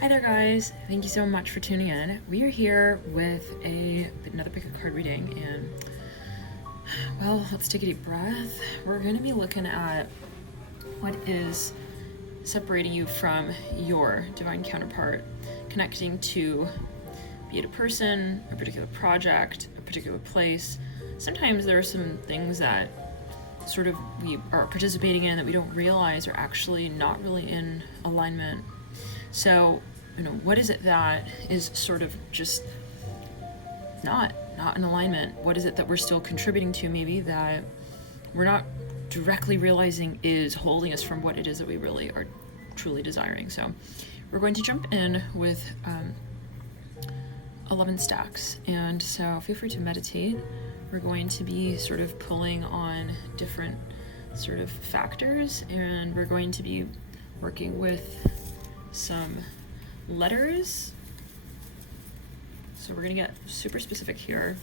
Hi there guys, thank you so much for tuning in. We are here with another pick a card reading, and well, let's take a deep breath. We're going to be looking at what is separating you from your divine counterpart, connecting to be it a person, a particular project, a particular place. Sometimes there are some things that sort of we are participating in that we don't realize are actually not really in alignment. So, what is it that is sort of just not in alignment? What is it that we're still contributing to, maybe, that we're not directly realizing is holding us from what it is that we really are truly desiring? So we're going to jump in with 11 stacks, and so feel free to meditate. We're going to be sort of pulling on different sort of factors, and we're going to be working with some letters. So we're going to get super specific here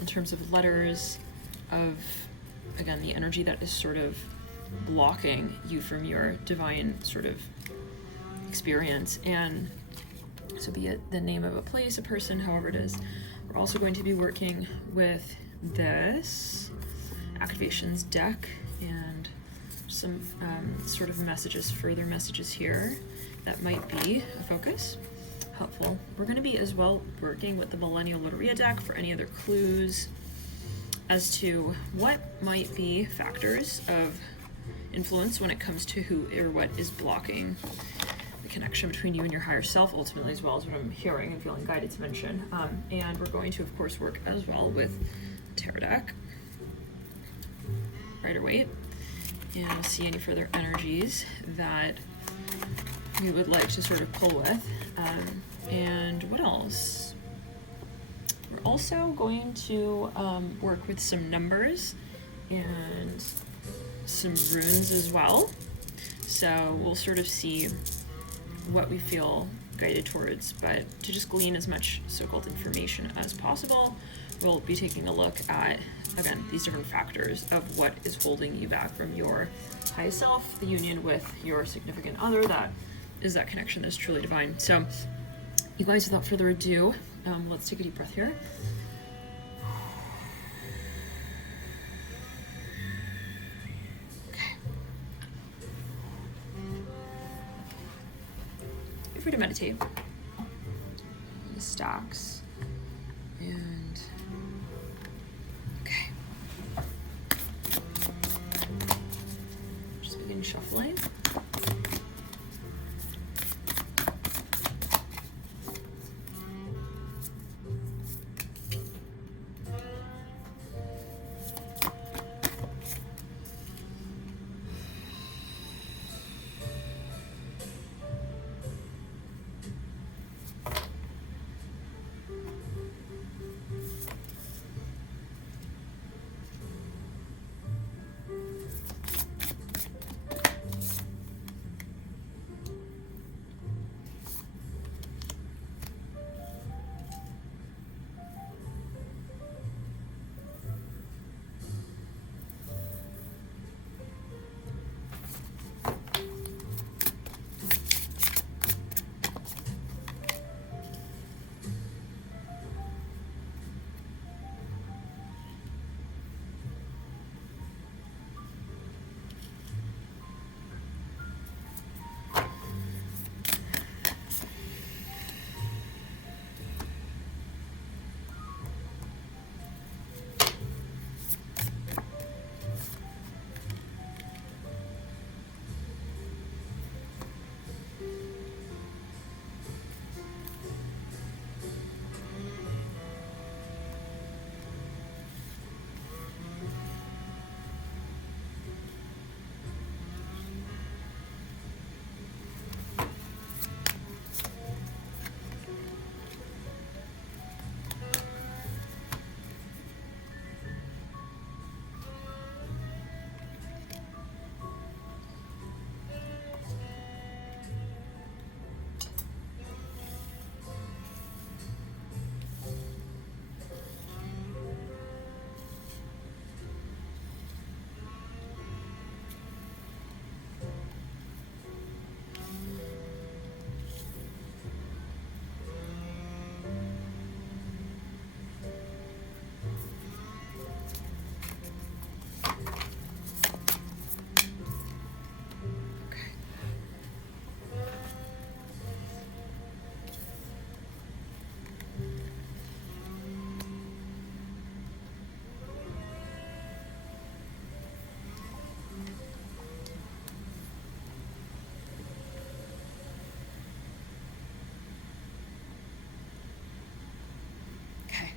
in terms of letters of, again, the energy that is sort of blocking you from your divine sort of experience. And so be it the name of a place, a person, however it is. We're also going to be working with this activations deck and some sort of messages, further messages here that might be a focus, helpful. We're going to be as well working with the Millennial Loteria deck for any other clues as to what might be factors of influence when it comes to who or what is blocking the connection between you and your higher self, ultimately, as well as what I'm hearing and feeling guided to mention. And we're going to, of course, work as well with tarot deck, Rider Waite, and we'll see any further energies that we would like to sort of pull with. And what else? We're also going to work with some numbers and some runes as well. So we'll sort of see what we feel guided towards, but to just glean as much so-called information as possible, we'll be taking a look at, again, these different factors of what is holding you back from your highest self, the union with your significant other, that is that connection that is truly divine. So you guys, without further ado, let's take a deep breath here. Okay. Feel free to meditate on the stacks. And okay, just begin shuffling.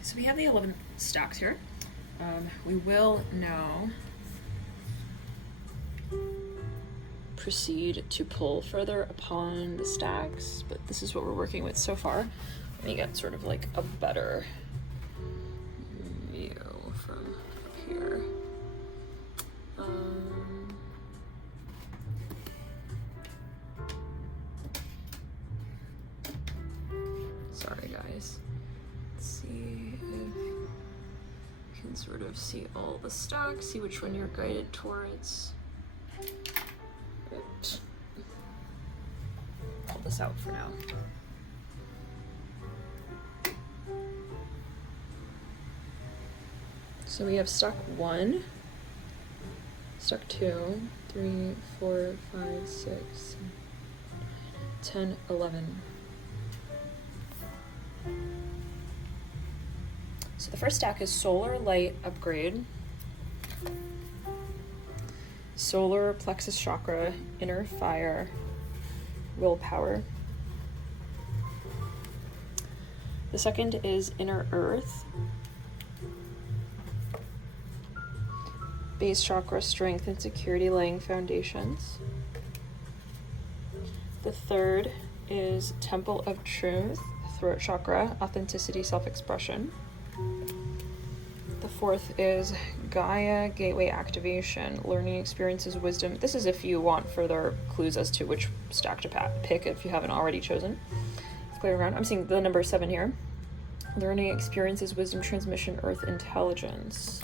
So we have the 11 stacks here. We will now proceed to pull further upon the stacks, but this is what we're working with so far. Let me get sort of like a better view from up here. Sorry guys. Let's see if you can sort of see all the stacks, see which one you're guided towards. But pull this out for now. So we have stack 1, stack 2, 3, 4, 5, 6, 10, 11. So the first stack is Solar Light Upgrade, Solar Plexus Chakra, Inner Fire, Willpower. The second is Inner Earth, Base Chakra, Strength and Security, laying foundations. The third is Temple of Truth, Throat Chakra, Authenticity, Self-Expression. The fourth is Gaia, Gateway Activation, Learning Experiences, Wisdom. This is if you want further clues as to which stack to pick if you haven't already chosen. Let's play around. I'm seeing the number 7 here. Learning Experiences, Wisdom, Transmission, Earth Intelligence.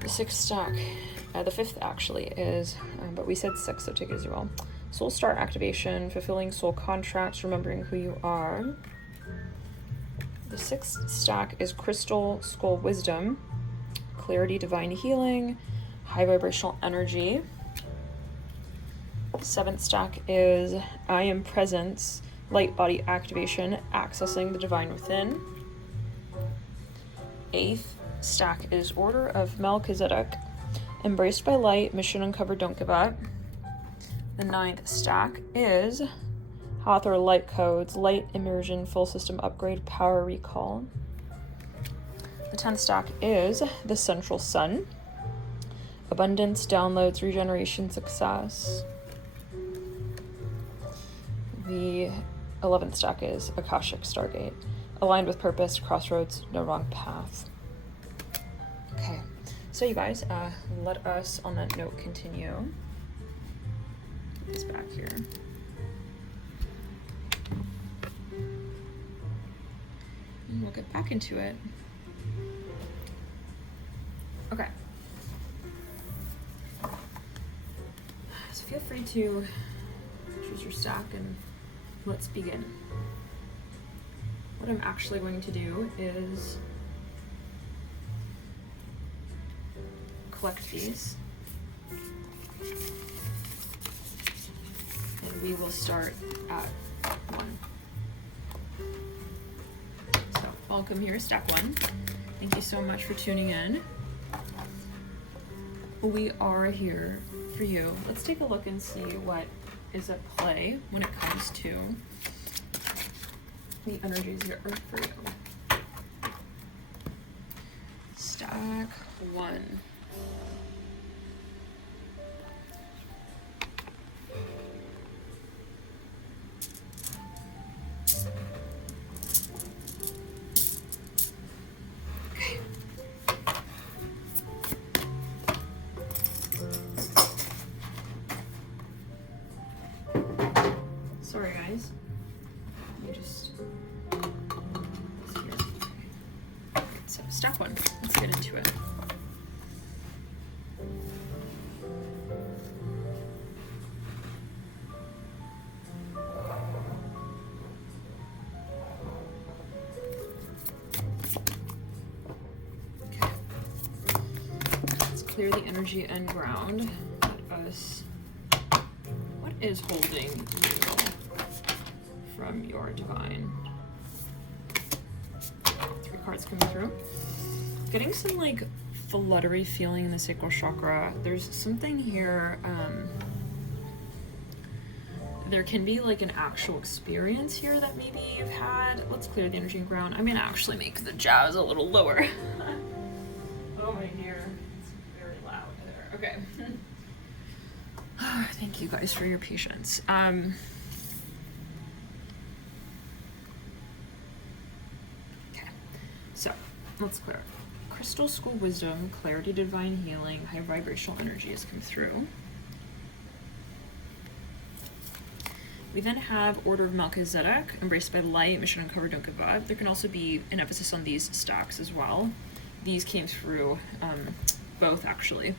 The sixth stack, the fifth actually is, but we said 6, so take it as you will. Soul Star Activation, Fulfilling Soul Contracts, Remembering Who You Are. The sixth stack is Crystal Skull Wisdom, Clarity, Divine Healing, High Vibrational Energy. The seventh stack is I Am Presence, Light Body Activation, Accessing the Divine Within. Eighth stack is Order of Melchizedek, Embraced by Light, Mission Uncovered, Don't Give Up. The ninth stack is Hathor Light Codes, Light Immersion, Full System Upgrade, Power Recall. The 10th stack is the Central Sun, Abundance, Downloads, Regeneration, Success. The 11th stack is Akashic Stargate, Aligned with Purpose, Crossroads, No Wrong Path. Okay, so you guys, let us on that note continue. Put this back here. And we'll get back into it. Okay. So feel free to choose your stack and let's begin. What I'm actually going to do is collect these. And we will start at 1. So, welcome here, stack 1. Thank you so much for tuning in. We are here for you. Let's take a look and see what is at play when it comes to the energies here for you. Stack 1. Sorry guys, let me just this here. Okay, so stack 1, let's get into it. Okay, let's clear the energy and ground. Let us. What is holding you from your divine? 3 cards coming through. Getting some like fluttery feeling in the sacral chakra. There's something here there can be like an actual experience here that maybe you've had. Let's clear the energy and ground. I'm gonna actually make the jazz a little lower. Oh my dear, it's very loud there. Okay. Thank you guys for your patience. Okay, so let's clear. Crystal School Wisdom, Clarity, Divine Healing, High Vibrational Energy has come through. We then have Order of Melchizedek, Embraced by Light, Mission Uncovered, Don't Give Up. There can also be an emphasis on these stacks as well. These came through both, actually.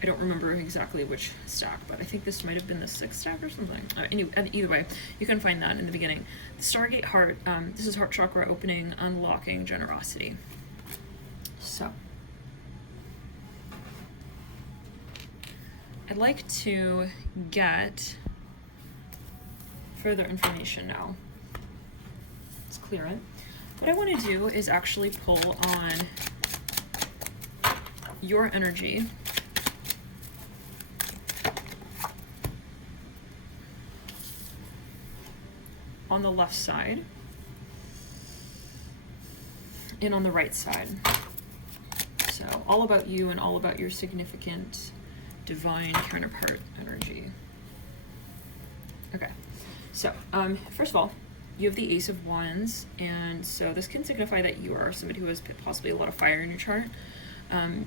I don't remember exactly which stack, but I think this might have been the 6th stack or something. Either way, you can find that in the beginning. The Stargate Heart, this is heart chakra opening, unlocking generosity. So, I'd like to get further information now. Let's clear it. What I want to do is actually pull on your energy on the left side and on the right side. So all about you and all about your significant divine counterpart energy. Okay, so first of all, you have the Ace of Wands, and so this can signify that you are somebody who has possibly a lot of fire in your chart.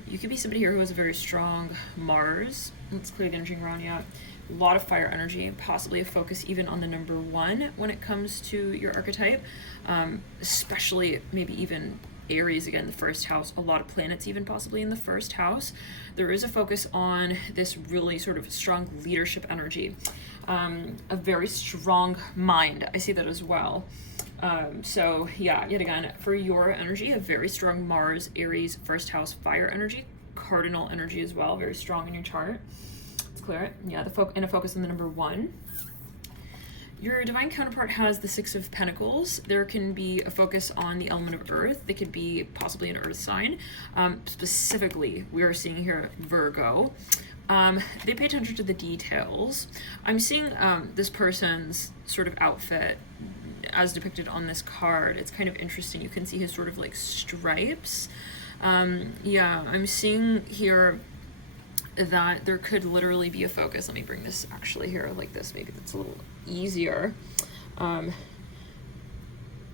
You could be somebody here who has a very strong Mars. Let's clear the energy around you. A lot of fire energy, possibly a focus even on the number 1 when it comes to your archetype, especially maybe even Aries, again, the first house, a lot of planets even possibly in the first house. There is a focus on this really sort of strong leadership energy, a very strong mind. I see that as well. So yeah, yet again, for your energy, a very strong Mars, Aries, first house, fire energy, cardinal energy as well, very strong in your chart. Let's clear it. Yeah, and a focus on the number 1. Your divine counterpart has the 6 of Pentacles. There can be a focus on the element of earth. They could be possibly an earth sign. Specifically, we are seeing here Virgo. They pay attention to the details. I'm seeing this person's sort of outfit as depicted on this card. It's kind of interesting. You can see his sort of like stripes. Yeah, I'm seeing here that there could literally be a focus. Let me bring this actually here like this. Maybe that's a little easier.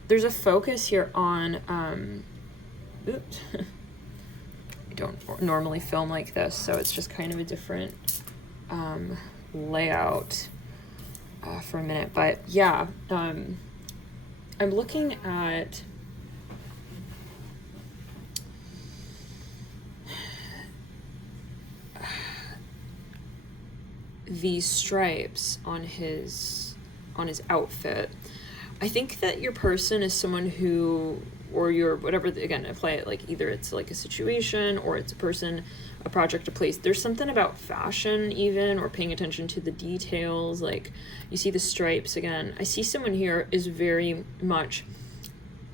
There's a focus here on, oops. I don't normally film like this, so it's just kind of a different layout for a minute. But yeah, I'm looking at these stripes on his outfit. I think that your person is someone who, or your whatever, again, apply it like either it's like a situation or it's a person, a project, a place. There's something about fashion even, or paying attention to the details. Like you see the stripes again. I see someone here is very much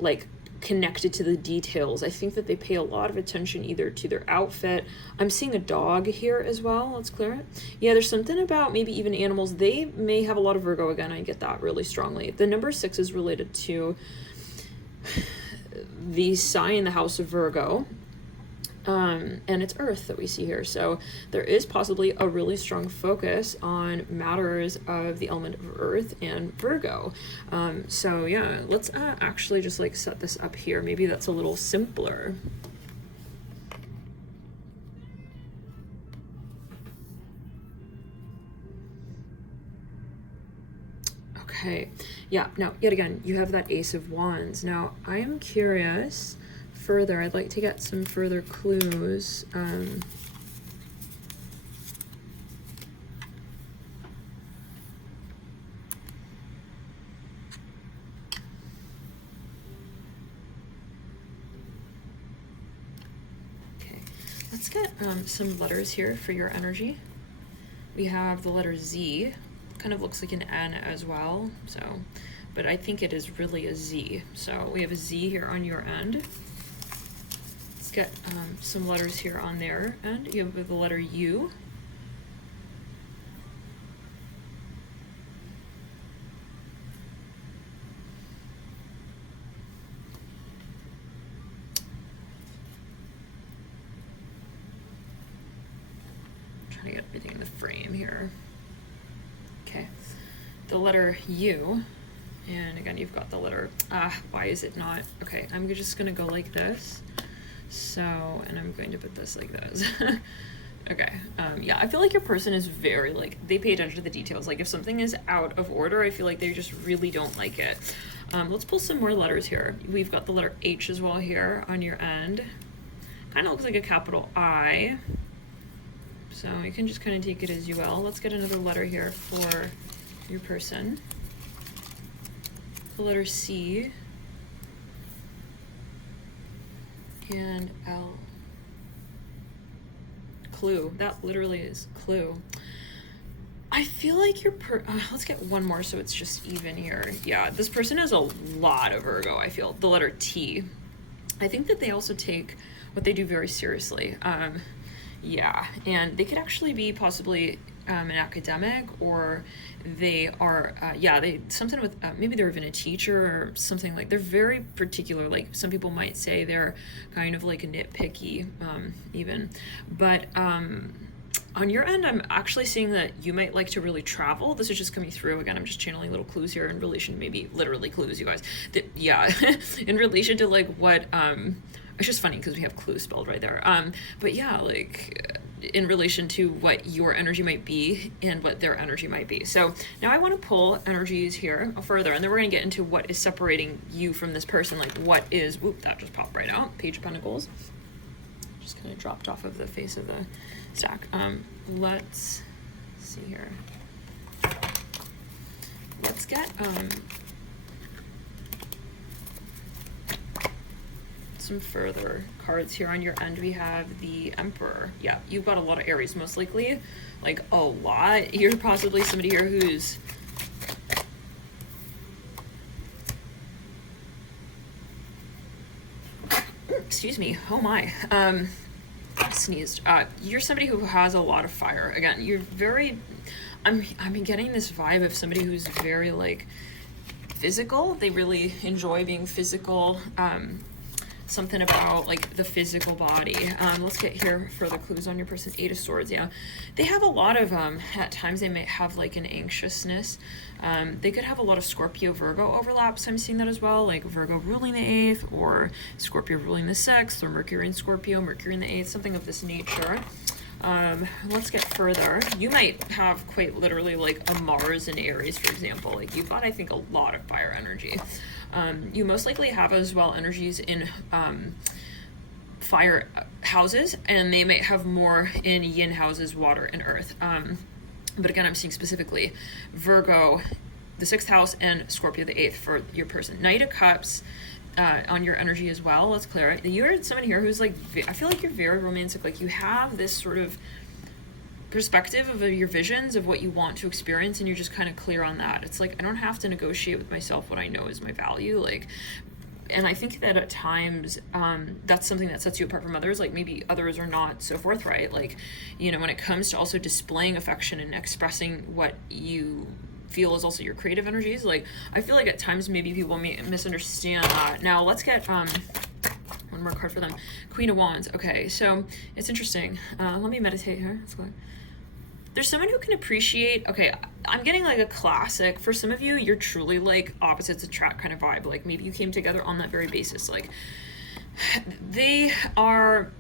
like connected to the details. I think that they pay a lot of attention either to their outfit. I'm seeing a dog here as well. Let's clear it. Yeah, there's something about maybe even animals. They may have a lot of Virgo again. I get that really strongly. The number 6 is related to the sign, the house of Virgo, and it's earth that we see here. So there is possibly a really strong focus on matters of the element of earth and Virgo. So yeah, let's actually just like set this up here. Maybe that's a little simpler. Okay, yeah, now yet again, you have that Ace of Wands. Now I am curious further, I'd like to get some further clues. Okay, let's get some letters here for your energy. We have the letter Z, kind of looks like an N as well, so, but I think it is really a Z. So we have a Z here on your end. Let's get some letters here on their end. You have the letter U. setting the frame here. Okay, the letter U, and again, you've got the letter, why is it not? Okay, I'm just gonna go like this. So, and I'm going to put this like this. Okay, yeah, I feel like your person is very, like, they pay attention to the details. Like, if something is out of order, I feel like they just really don't like it. Let's pull some more letters here. We've got the letter H as well here on your end. Kind of looks like a capital I. So you can just kind of take it as you will. Let's get another letter here for your person. The letter C. And L. Clue. That literally is clue. I feel like your let's get one more so it's just even here. Yeah, this person has a lot of Virgo, I feel. The letter T. I think that they also take what they do very seriously. Yeah, and they could actually be possibly an academic, or they are, something with, maybe they're even a teacher or something. Like, they're very particular. Like, some people might say they're kind of like nitpicky, even. But on your end, I'm actually seeing that you might like to really travel. This is just coming through. Again, I'm just channeling little clues here in relation to, maybe literally clues, you guys. Yeah, in relation to like what, it's just funny because we have clue spelled right there. But yeah, like in relation to what your energy might be and what their energy might be. So now I want to pull energies here further, and then we're going to get into what is separating you from this person. Like, what is, whoop, that just popped right out. Page of Pentacles. Just kind of dropped off of the face of the stack. Let's see here. Let's get some further cards here. On your end, we have the Emperor. Yeah, you've got a lot of Aries, most likely, like a lot. You're possibly somebody here who's excuse me, oh my, sneezed. You're somebody who has a lot of fire. Again, you're very, I'm getting this vibe of somebody who's very like physical. They really enjoy being physical. Something about like the physical body. Let's get here further clues on your person. 8 of Swords. Yeah, they have a lot of at times they might have like an anxiousness. They could have a lot of Scorpio Virgo overlaps. I'm seeing that as well, like Virgo ruling the 8th, or Scorpio ruling the 6th, or Mercury in Scorpio, Mercury in the 8th, something of this nature. Let's get further. You might have quite literally like a Mars in Aries, for example. Like, you've got, I think, a lot of fire energy. You most likely have as well energies in fire houses, and they might have more in yin houses, water and earth. But again, I'm seeing specifically Virgo, the 6th house, and Scorpio, the 8th for your person. Knight of Cups on your energy as well. Let's clear it. You're someone here who's like, I feel like you're very romantic. Like, you have this sort of perspective of your visions of what you want to experience, and you're just kind of clear on that. It's like, I don't have to negotiate with myself what I know is my value. Like, and I think that at times that's something that sets you apart from others. Like, maybe others are not so forthright. Like, you know, when it comes to also displaying affection and expressing what you feel is also your creative energies, like, I feel like at times maybe people may misunderstand that. Now let's get one more card for them. Queen of Wands. Okay, so it's interesting. Let me meditate here. Let's go. There's someone who can appreciate, okay, I'm getting like a classic. For some of you, you're truly like opposites attract kind of vibe. Like, maybe you came together on that very basis. Like, they are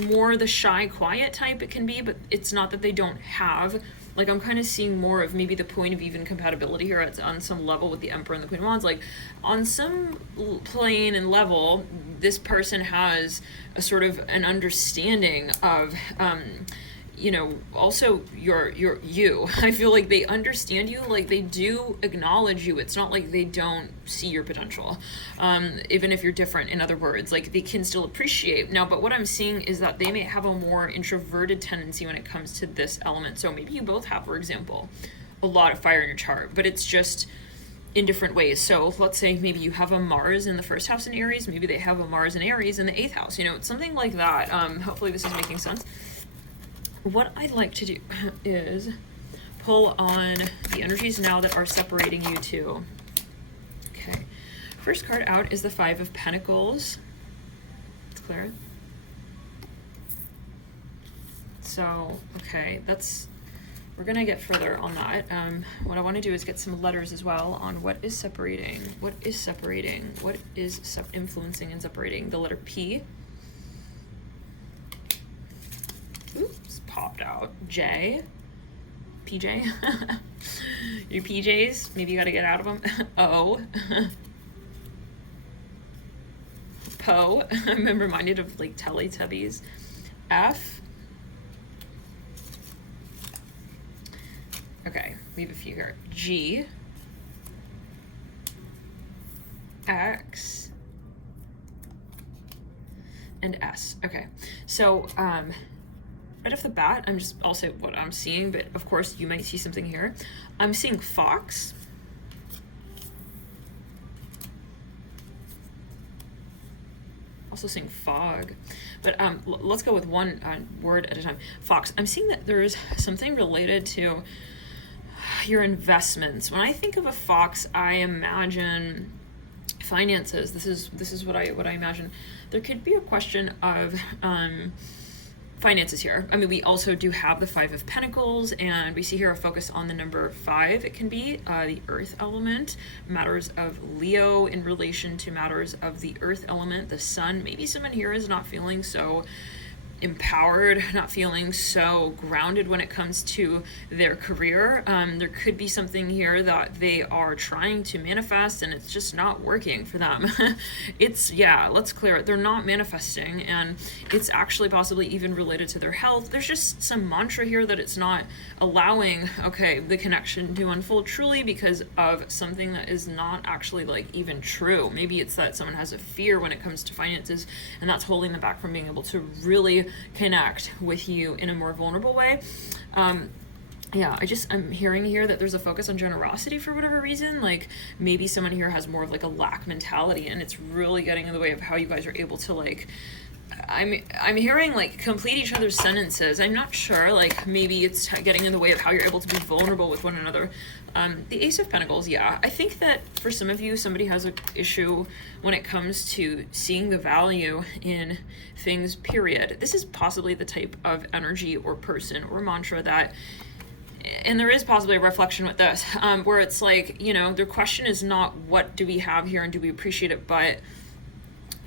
more the shy, quiet type it can be, but it's not that they don't have, like, I'm kind of seeing more of maybe the point of even compatibility here on some level with the Emperor and the Queen of Wands. Like, on some plane and level, this person has a sort of an understanding of, you know, also you. I feel like they understand you, like, they do acknowledge you. It's not like they don't see your potential, even if you're different. In other words, like, they can still appreciate. Now, but what I'm seeing is that they may have a more introverted tendency when it comes to this element. So maybe you both have, for example, a lot of fire in your chart, but it's just in different ways. So let's say maybe you have a Mars in the 1st house in Aries, maybe they have a Mars in Aries in the 8th house, you know, it's something like that. Hopefully this is making sense. What I'd like to do is pull on the energies now that are separating you two. Okay, first card out is the 5 of Pentacles. Let's clear it. So, okay, that's we're gonna get further on that. What I want to do is get some letters as well on what is separating, what is influencing and separating. The letter P. Oops, popped out. J. PJ. Your PJs, maybe you got to get out of them. O. Po. I'm reminded of like Teletubbies. F. Okay, we have a few here. G. X. And S. Okay, so right off the bat, I'm just also what I'm seeing, but of course you might see something here. I'm seeing fox. Also seeing fog, but let's go with one word at a time. Fox. I'm seeing that there is something related to your investments. When I think of a fox, I imagine finances. This is what I imagine. There could be a question of finances here. I mean, we also do have the 5 of Pentacles, and we see here a focus on the number 5. It can be the earth element, matters of Leo in relation to matters of the earth element, the sun. Maybe someone here is not feeling so empowered, not feeling so grounded when it comes to their career. There could be something here that they are trying to manifest and it's just not working for them. Let's clear it. They're not manifesting, and it's actually possibly even related to their health. There's just some mantra here that it's not allowing, the connection to unfold truly because of something that is not actually like even true. Maybe it's that someone has a fear when it comes to finances, and that's holding them back from being able to really connect with you in a more vulnerable way. I'm hearing here that there's a focus on generosity for whatever reason. Like maybe someone here has more of like a lack mentality, and it's really getting in the way of how you guys are able to like, I'm hearing like complete each other's sentences. I'm not sure, like maybe it's getting in the way of how you're able to be vulnerable with one another. The Ace of Pentacles, I think that for some of you, somebody has an issue when it comes to seeing the value in things, period. This is possibly the type of energy or person or mantra that, and there is possibly a reflection with this, where it's like, the question is not what do we have here and do we appreciate it, but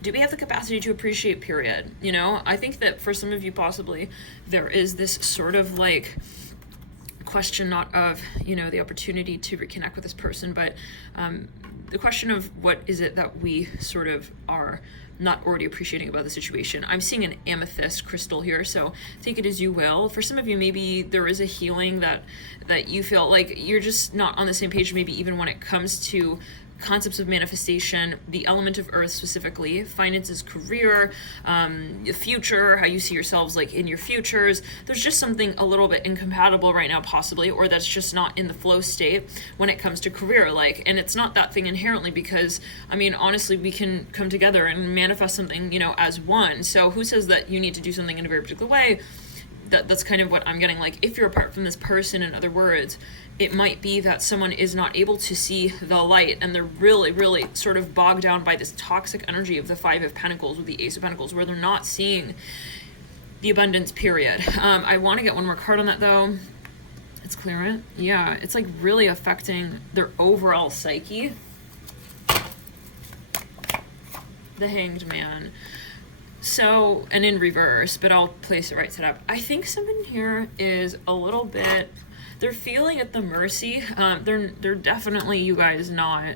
do we have the capacity to appreciate, period? I think that for some of you, possibly, there is this sort of like question, not of, the opportunity to reconnect with this person, but the question of what is it that we sort of are not already appreciating about the situation. I'm seeing an amethyst crystal here, so take it as you will. For some of you, maybe there is a healing that you feel like you're just not on the same page, maybe even when it comes to concepts of manifestation, the element of earth specifically, finances, career, the future, how you see yourselves like in your futures. There's just something a little bit incompatible right now, possibly, or that's just not in the flow state when it comes to career. And it's not that thing inherently, because honestly, we can come together and manifest something, as one. So who says that you need to do something in a very particular way? That's kind of what I'm getting. Like, if you're apart from this person, in other words, it might be that someone is not able to see the light, and they're really, really sort of bogged down by this toxic energy of the 5 of Pentacles with the Ace of Pentacles, where they're not seeing the abundance, period. I want to get one more card on that, though. Let's clear it. Yeah, it's like really affecting their overall psyche. The Hanged Man. So, and in reverse, but I'll place it right side up. I think someone here is a little bit, they're feeling at the mercy. They're definitely, you guys, not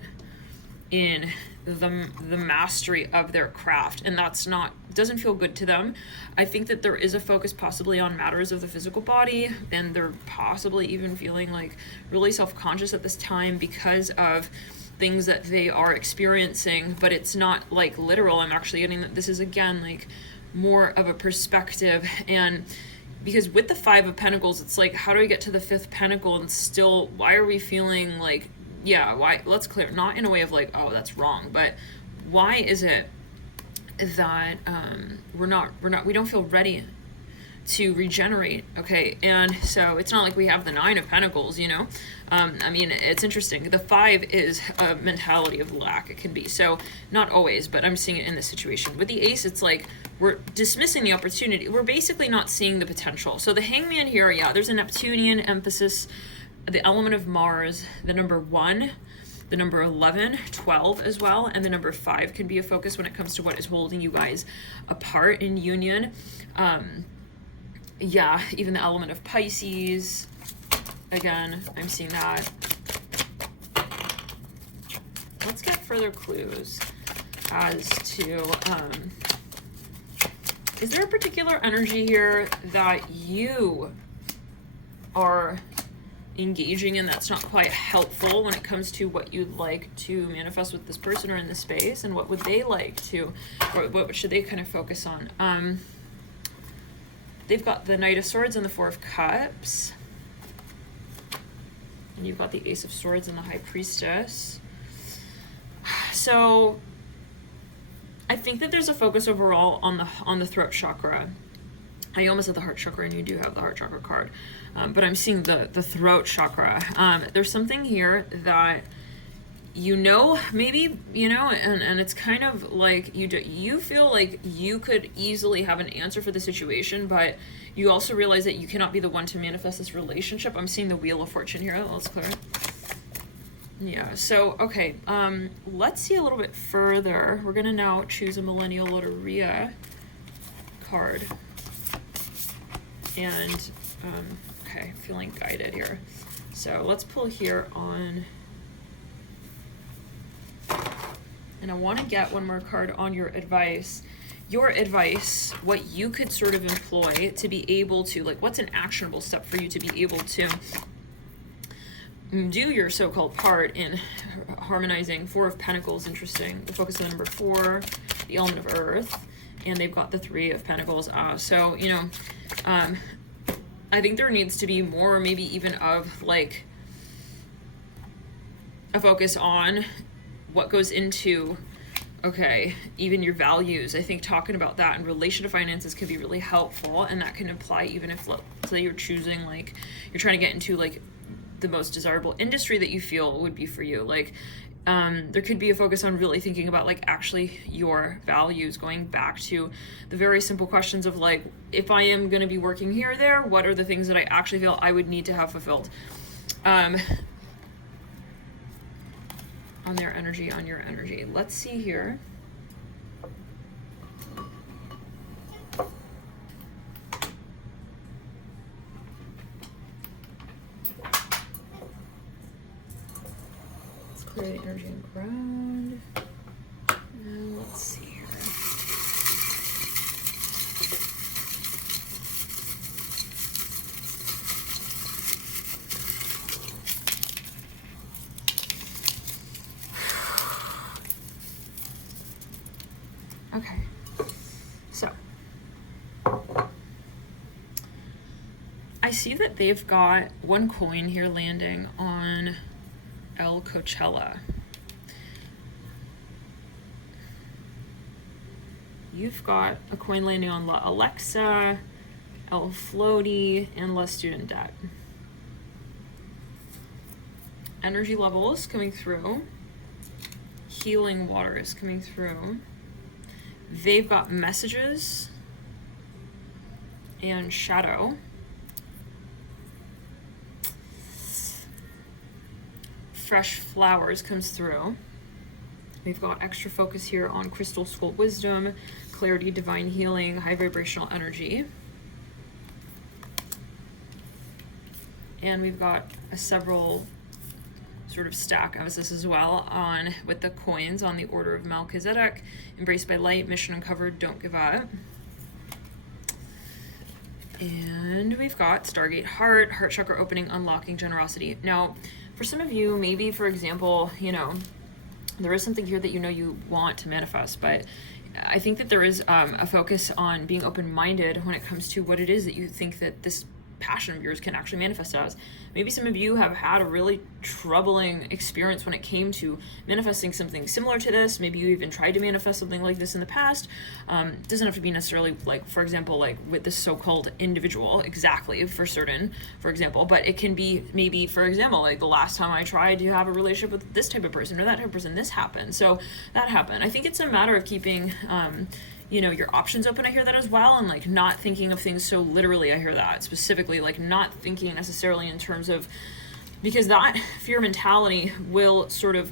in the mastery of their craft, and that's not, doesn't feel good to them. I think that there is a focus possibly on matters of the physical body, and they're possibly even feeling like really self-conscious at this time because of things that they are experiencing, but it's not like literal. I'm actually getting that this is, again, like more of a perspective. And because with the 5 of Pentacles, it's like, how do I get to the 5th Pentacle and still, why are we feeling like, why, let's clear, not in a way of like, oh, that's wrong, but why is it that we don't feel ready to regenerate. Okay, and so it's not like we have the 9 of Pentacles, you know. I mean, it's interesting. The 5 is a mentality of lack. It can be, so not always, but I'm seeing it in this situation. With the Ace, it's like we're dismissing the opportunity. We're basically not seeing the potential. So the Hangman here, yeah, there's a Neptunian emphasis, the element of Mars, the number 1, the number 11, 12 as well, and the number 5 can be a focus when it comes to what is holding you guys apart in union. Yeah, even the element of Pisces, again, I'm seeing that. Let's get further clues as to, is there a particular energy here that you are engaging in that's not quite helpful when it comes to what you'd like to manifest with this person or in this space, and what would they like to, or what should they kind of focus on? They've got the Knight of Swords and the 4 of Cups, and you've got the Ace of Swords and the High Priestess. So I think that there's a focus overall on the throat chakra. I almost said the heart chakra, and you do have the heart chakra card, but I'm seeing the throat chakra. There's something here that, you know, maybe, you know, and it's kind of like you feel like you could easily have an answer for the situation, but you also realize that you cannot be the one to manifest this relationship. I'm seeing the Wheel of Fortune here. Let's clear it. Yeah, so, okay, let's see a little bit further. We're going to now choose a Millennial Loteria card. And, okay, feeling guided here. So let's pull here on, and I want to get one more card on your advice. Your advice, what you could sort of employ to be able to, like, what's an actionable step for you to be able to do your so-called part in harmonizing. 4 of Pentacles, interesting. The focus of the number 4, the element of Earth, and they've got the 3 of Pentacles. So, you know, I think there needs to be more, maybe even of like a focus on what goes into, okay, even your values. I think talking about that in relation to finances can be really helpful, and that can apply even if, let's say, you're choosing, like, you're trying to get into like the most desirable industry that you feel would be for you. Like, there could be a focus on really thinking about, like, actually your values, going back to the very simple questions of, like, if I am going to be working here or there, what are the things that I actually feel I would need to have fulfilled? On their energy, on your energy. Let's see here. Clear the energy and ground. And let's see here. Okay. So I see that they've got one coin here landing on El Coachella. You've got a coin landing on La Alexa, El Floaty, and La Student Debt. Energy levels coming through. Healing water is coming through. They've got messages and shadow. Fresh flowers comes through. We've got extra focus here on crystal school wisdom, clarity, divine healing, high vibrational energy. And we've got a several sort of stack emphasis as well on with the coins on the order of Melchizedek, embraced by light, mission uncovered, don't give up. And we've got Stargate Heart, heart chakra opening, unlocking generosity. Now, for some of you, maybe, for example, you know, there is something here that you know you want to manifest, but I think that there is a focus on being open-minded when it comes to what it is that you think that this passion of yours can actually manifest as. Maybe some of you have had a really troubling experience when it came to manifesting something similar to this. Maybe you even tried to manifest something like this in the past. It doesn't have to be necessarily like, for example, like with this so-called individual, exactly, for certain, for example, but it can be maybe, for example, like the last time I tried to have a relationship with this type of person or that type of person, this happened. So that happened. I think it's a matter of keeping, you know, your options open. I hear that as well. And like not thinking of things so literally. I hear that specifically, like not thinking necessarily in terms of, because that fear mentality will sort of,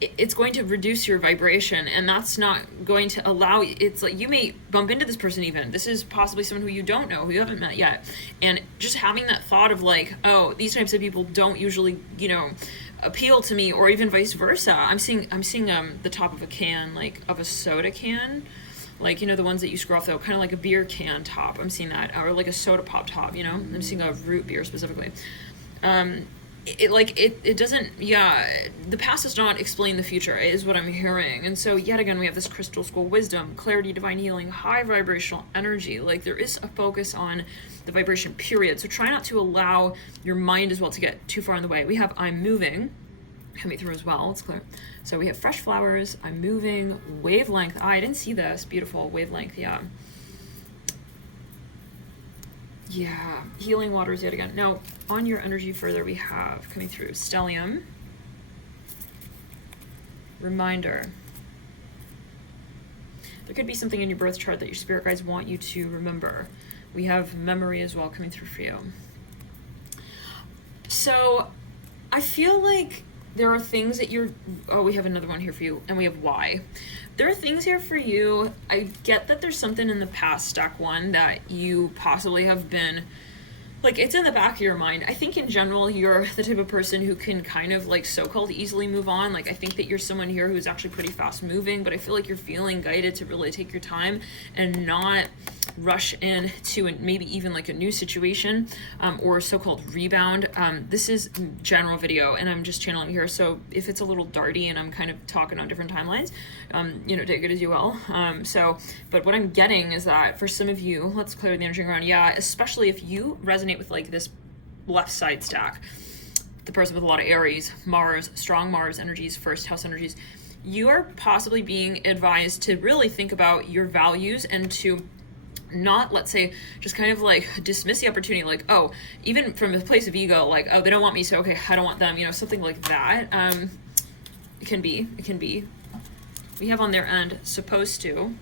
it's going to reduce your vibration, and that's not going to allow you. It's like you may bump into this person even. This is possibly someone who you don't know, who you haven't met yet. And just having that thought of like, oh, these types of people don't usually, you know, appeal to me, or even vice versa. I'm seeing the top of a can, like of a soda can, like, you know, the ones that you screw off though, kind of like a beer can top. I'm seeing that, or like a soda pop top, you know. I'm seeing a root beer specifically. It doesn't, the past does not explain the future, is what I'm hearing. And so yet again, we have this crystal school wisdom, clarity, divine healing, high vibrational energy. Like there is a focus on the vibration period. So try not to allow your mind as well to get too far in the way. We have I'm moving coming through as well. It's clear. So we have fresh flowers, I'm moving, wavelength. I didn't see this. Beautiful wavelength. Yeah, healing waters yet again. Now, on your energy further, we have coming through stellium, reminder. There could be something in your birth chart that your spirit guides want you to remember. We have memory as well coming through for you. So I feel like there are things that we have another one here for you, and we have why. There are things here for you. I get that there's something in the past, stack one, that you possibly have been, like, it's in the back of your mind. I think in general, you're the type of person who can kind of like so-called easily move on. Like, I think that you're someone here who's actually pretty fast moving, but I feel like you're feeling guided to really take your time and not rush into maybe even like a new situation or so-called rebound. This is general video and I'm just channeling here, so if it's a little darty and I'm kind of talking on different timelines, you know, take it as you will. But what I'm getting is that for some of you, let's clear the energy around, especially if you resonate with like this left side stack, the person with a lot of Aries, Mars, strong Mars energies, first house energies, you are possibly being advised to really think about your values and to not, let's say, just kind of like dismiss the opportunity, like, oh, even from a place of ego, like, oh, they don't want me, so okay, I don't want them, you know, something like that. It can be. We have on their end, supposed to.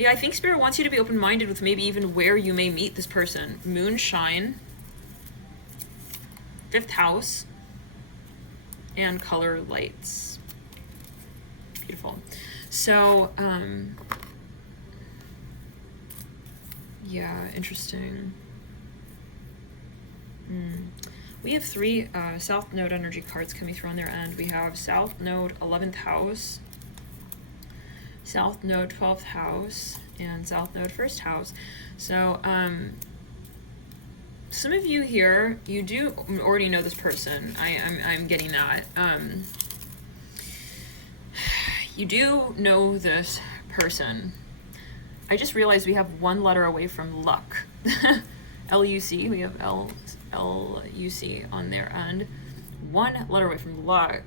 I think Spirit wants you to be open-minded with maybe even where you may meet this person. Moonshine, 5th house, and color lights. Beautiful. So, interesting. We have 3 South Node energy cards coming through on their end. We have South Node 11th house, South Node 12th house, and South Node 1st house. So some of you here, you do already know this person. I'm getting that. You do know this person. I just realized we have 1 letter away from luck. L-U-C, we have L-U-C on their end. 1 letter away from luck.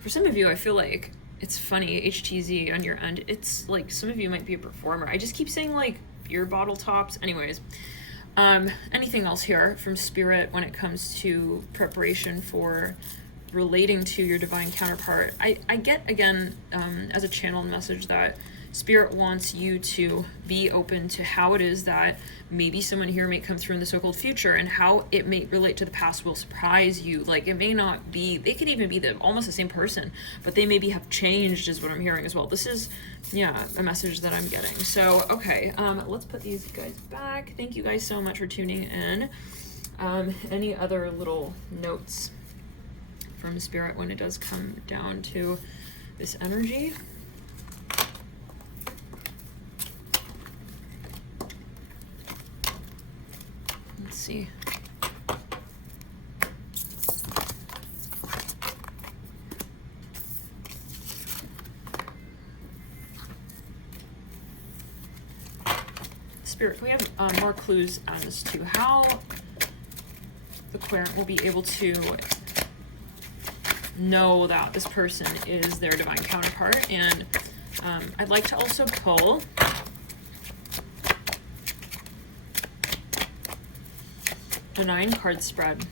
For some of you, I feel like it's funny, HTZ on your end, it's like some of you might be a performer. I just keep saying like beer bottle tops. Anyways, anything else here from Spirit when it comes to preparation for relating to your divine counterpart? I get, again, as a channel message that Spirit wants you to be open to how it is that maybe someone here may come through in the so-called future, and how it may relate to the past will surprise you. Like, it may not be, they could even be almost the same person, but they maybe have changed, is what I'm hearing as well. This is, a message that I'm getting. So, okay, let's put these guys back. Thank you guys so much for tuning in. Any other little notes from Spirit when it does come down to this energy? Let's see. Spirit, can we have more clues as to how the querent will be able to know that this person is their divine counterpart? And I'd like to also pull a 9-card spread.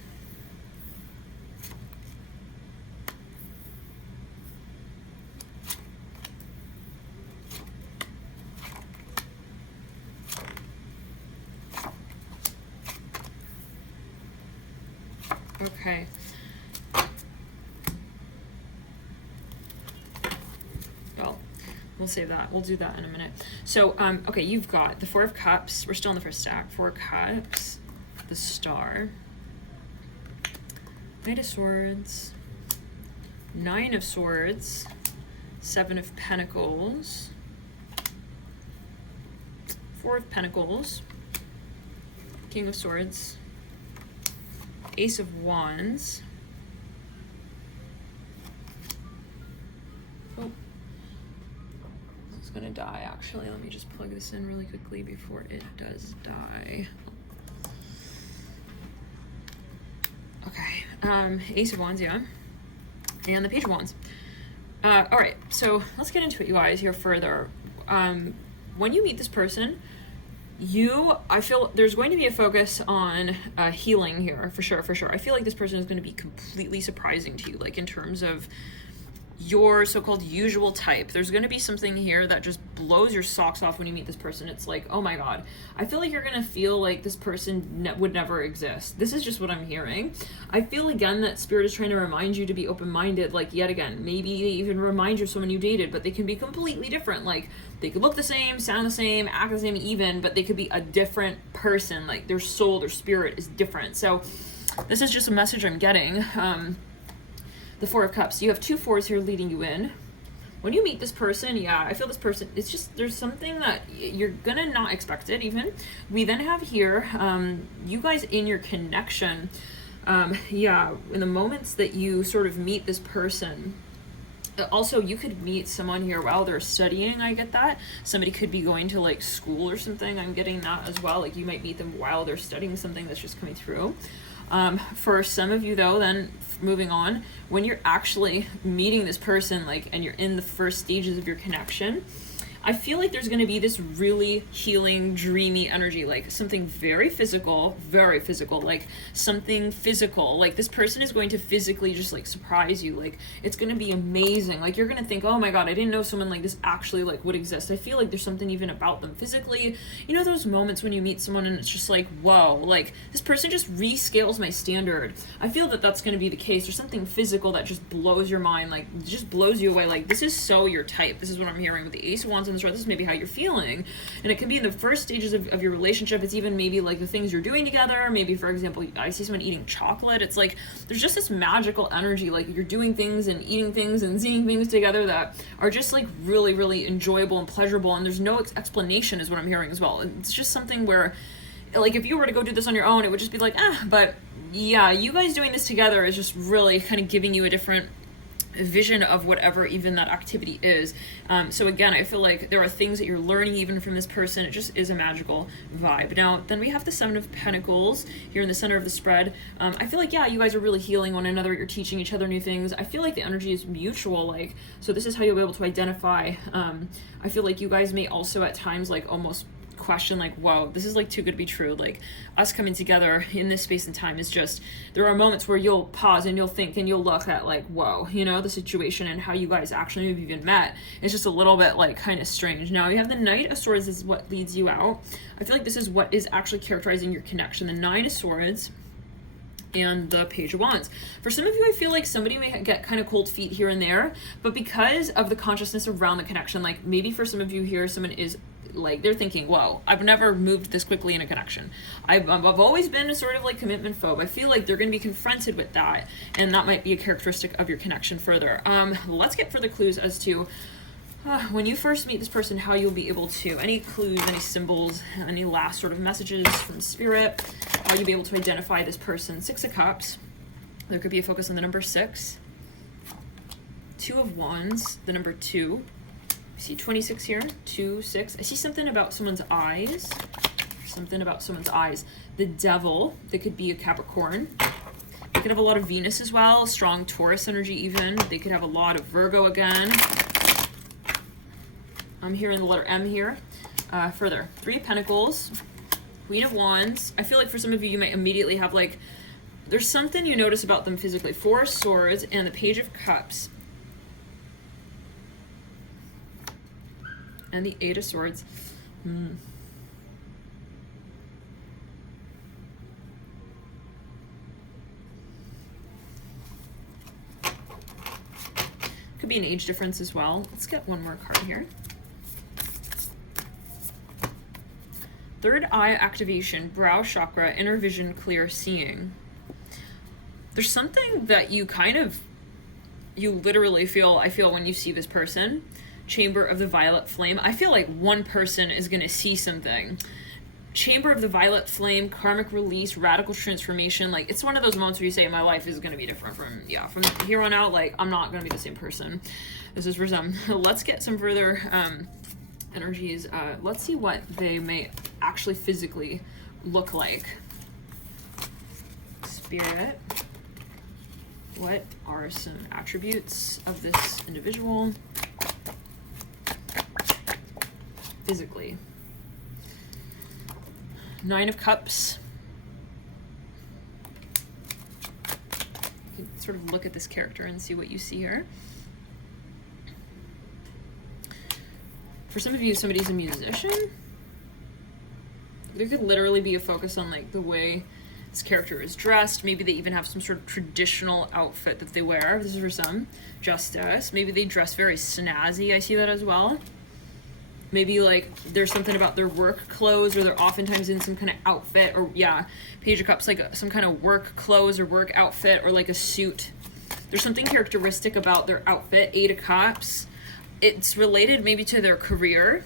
Okay. Well, we'll save that. We'll do that in a minute. So, okay, you've got the 4 of Cups. We're still in the first stack. 4 Cups, the Star, Knight of Swords, 9 of Swords, 7 of Pentacles, 4 of Pentacles, King of Swords, Ace of Wands. Oh, this is gonna die actually. Let me just plug this in really quickly before it does die. Okay, Ace of Wands, yeah. And the Page of Wands. All right, so let's get into it, you guys, here further. When you meet this person, I feel there's going to be a focus on healing here, for sure. I feel like this person is going to be completely surprising to you, like in terms of your so-called usual type. There's going to be something here that just blows your socks off when you meet this person. It's like, oh my God, I feel like you're going to feel like this person would never exist. This is just what I'm hearing. I feel again that Spirit is trying to remind you to be open-minded, like yet again, maybe they even remind you of someone you dated, but they can be completely different. Like they could look the same, sound the same, act the same even, but they could be a different person. Like their soul, their spirit is different. So this is just a message I'm getting. The 4 of Cups. You have 2 4s here leading you in. When you meet this person, yeah, I feel this person, it's just, there's something that you're gonna not expect it even. We then have here, you guys in your connection, yeah, in the moments that you sort of meet this person, also you could meet someone here while they're studying. I get that. Somebody could be going to like school or something. I'm getting that as well. Like you might meet them while they're studying something that's just coming through. For some of you though, then moving on, when you're actually meeting this person, like, and you're in the first stages of your connection, I feel like there's going to be this really healing, dreamy energy, like something very physical, like something physical, like this person is going to physically just like surprise you. Like it's going to be amazing. Like you're going to think, oh my God, I didn't know someone like this actually like would exist. I feel like there's something even about them physically. You know, those moments when you meet someone and it's just like, whoa, like this person just rescales my standard. I feel that that's going to be the case. There's something physical that just blows your mind, like just blows you away. Like this is so your type. This is what I'm hearing with the Ace of Wands. This is maybe how you're feeling, and it can be in the first stages of your relationship. It's even maybe like the things you're doing together. Maybe, for example, I see someone eating chocolate. It's like there's just this magical energy, like you're doing things and eating things and seeing things together that are just like really, really enjoyable and pleasurable, and there's no explanation is what I'm hearing as well. It's just something where, like, if you were to go do this on your own, it would just be like, but yeah, you guys doing this together is just really kind of giving you a different vision of whatever even that activity is. So again, I feel like there are things that you're learning even from this person. It just is a magical vibe. Now, then we have the 7 of Pentacles here in the center of the spread. I feel like, yeah, you guys are really healing one another. You're teaching each other new things. I feel like the energy is mutual. Like, so this is how you'll be able to identify. I feel like you guys may also at times like almost question like, whoa, this is like too good to be true. Like us coming together in this space and time is just, there are moments where you'll pause and you'll think and you'll look at like, whoa, you know, the situation and how you guys actually have even met. It's just a little bit like kind of strange. Now you have the Knight of Swords is what leads you out. I feel like this is what is actually characterizing your connection. The 9 of Swords and the Page of Wands. For some of you, I feel like somebody may get kind of cold feet here and there, but because of the consciousness around the connection, like maybe for some of you here, someone is like, they're thinking, whoa, I've never moved this quickly in a connection. I've always been a sort of like commitment phobe. I feel like they're going to be confronted with that, and that might be a characteristic of your connection further. Let's get further clues as to when you first meet this person, how you'll be able to, any clues, any symbols, any last sort of messages from Spirit, how you'll be able to identify this person. 6 of Cups. There could be a focus on the number 6. 2 of Wands, the number 2. I see 26 here, 2, 6. I see something about someone's eyes. something about someone's eyes. The Devil, they could be a Capricorn. They could have a lot of Venus as well, strong Taurus energy even. They could have a lot of Virgo again. I'm hearing the letter M here. Further, Three of Pentacles, Queen of Wands. I feel like for some of you, you might immediately have like, there's something you notice about them physically. Four of Swords and the Page of Cups. And the Eight of Swords. Could be an age difference as well. Let's get one more card here. Third eye activation, brow chakra, inner vision, clear seeing. There's something that you literally feel, I feel when you see this person. Chamber of the Violet Flame. I feel like one person is going to see something. Chamber of the Violet Flame, karmic release, radical transformation. Like, it's one of those moments where you say, my life is going to be different from here on out. Like, I'm not going to be the same person. This is for some. Let's get some further energies. Let's see what they may actually physically look like. Spirit. What are some attributes of this individual? Physically. Nine of Cups. You can sort of look at this character and see what you see here. For some of you, somebody's a musician. There could literally be a focus on like the way this character is dressed. Maybe they even have some sort of traditional outfit that they wear. This is for some. Justice. Maybe they dress very snazzy. I see that as well. Maybe like there's something about their work clothes, or they're oftentimes in some kind of outfit, or Page of Cups, like some kind of work clothes or work outfit, or like a suit. There's something characteristic about their outfit. Eight of Cups. It's related maybe to their career.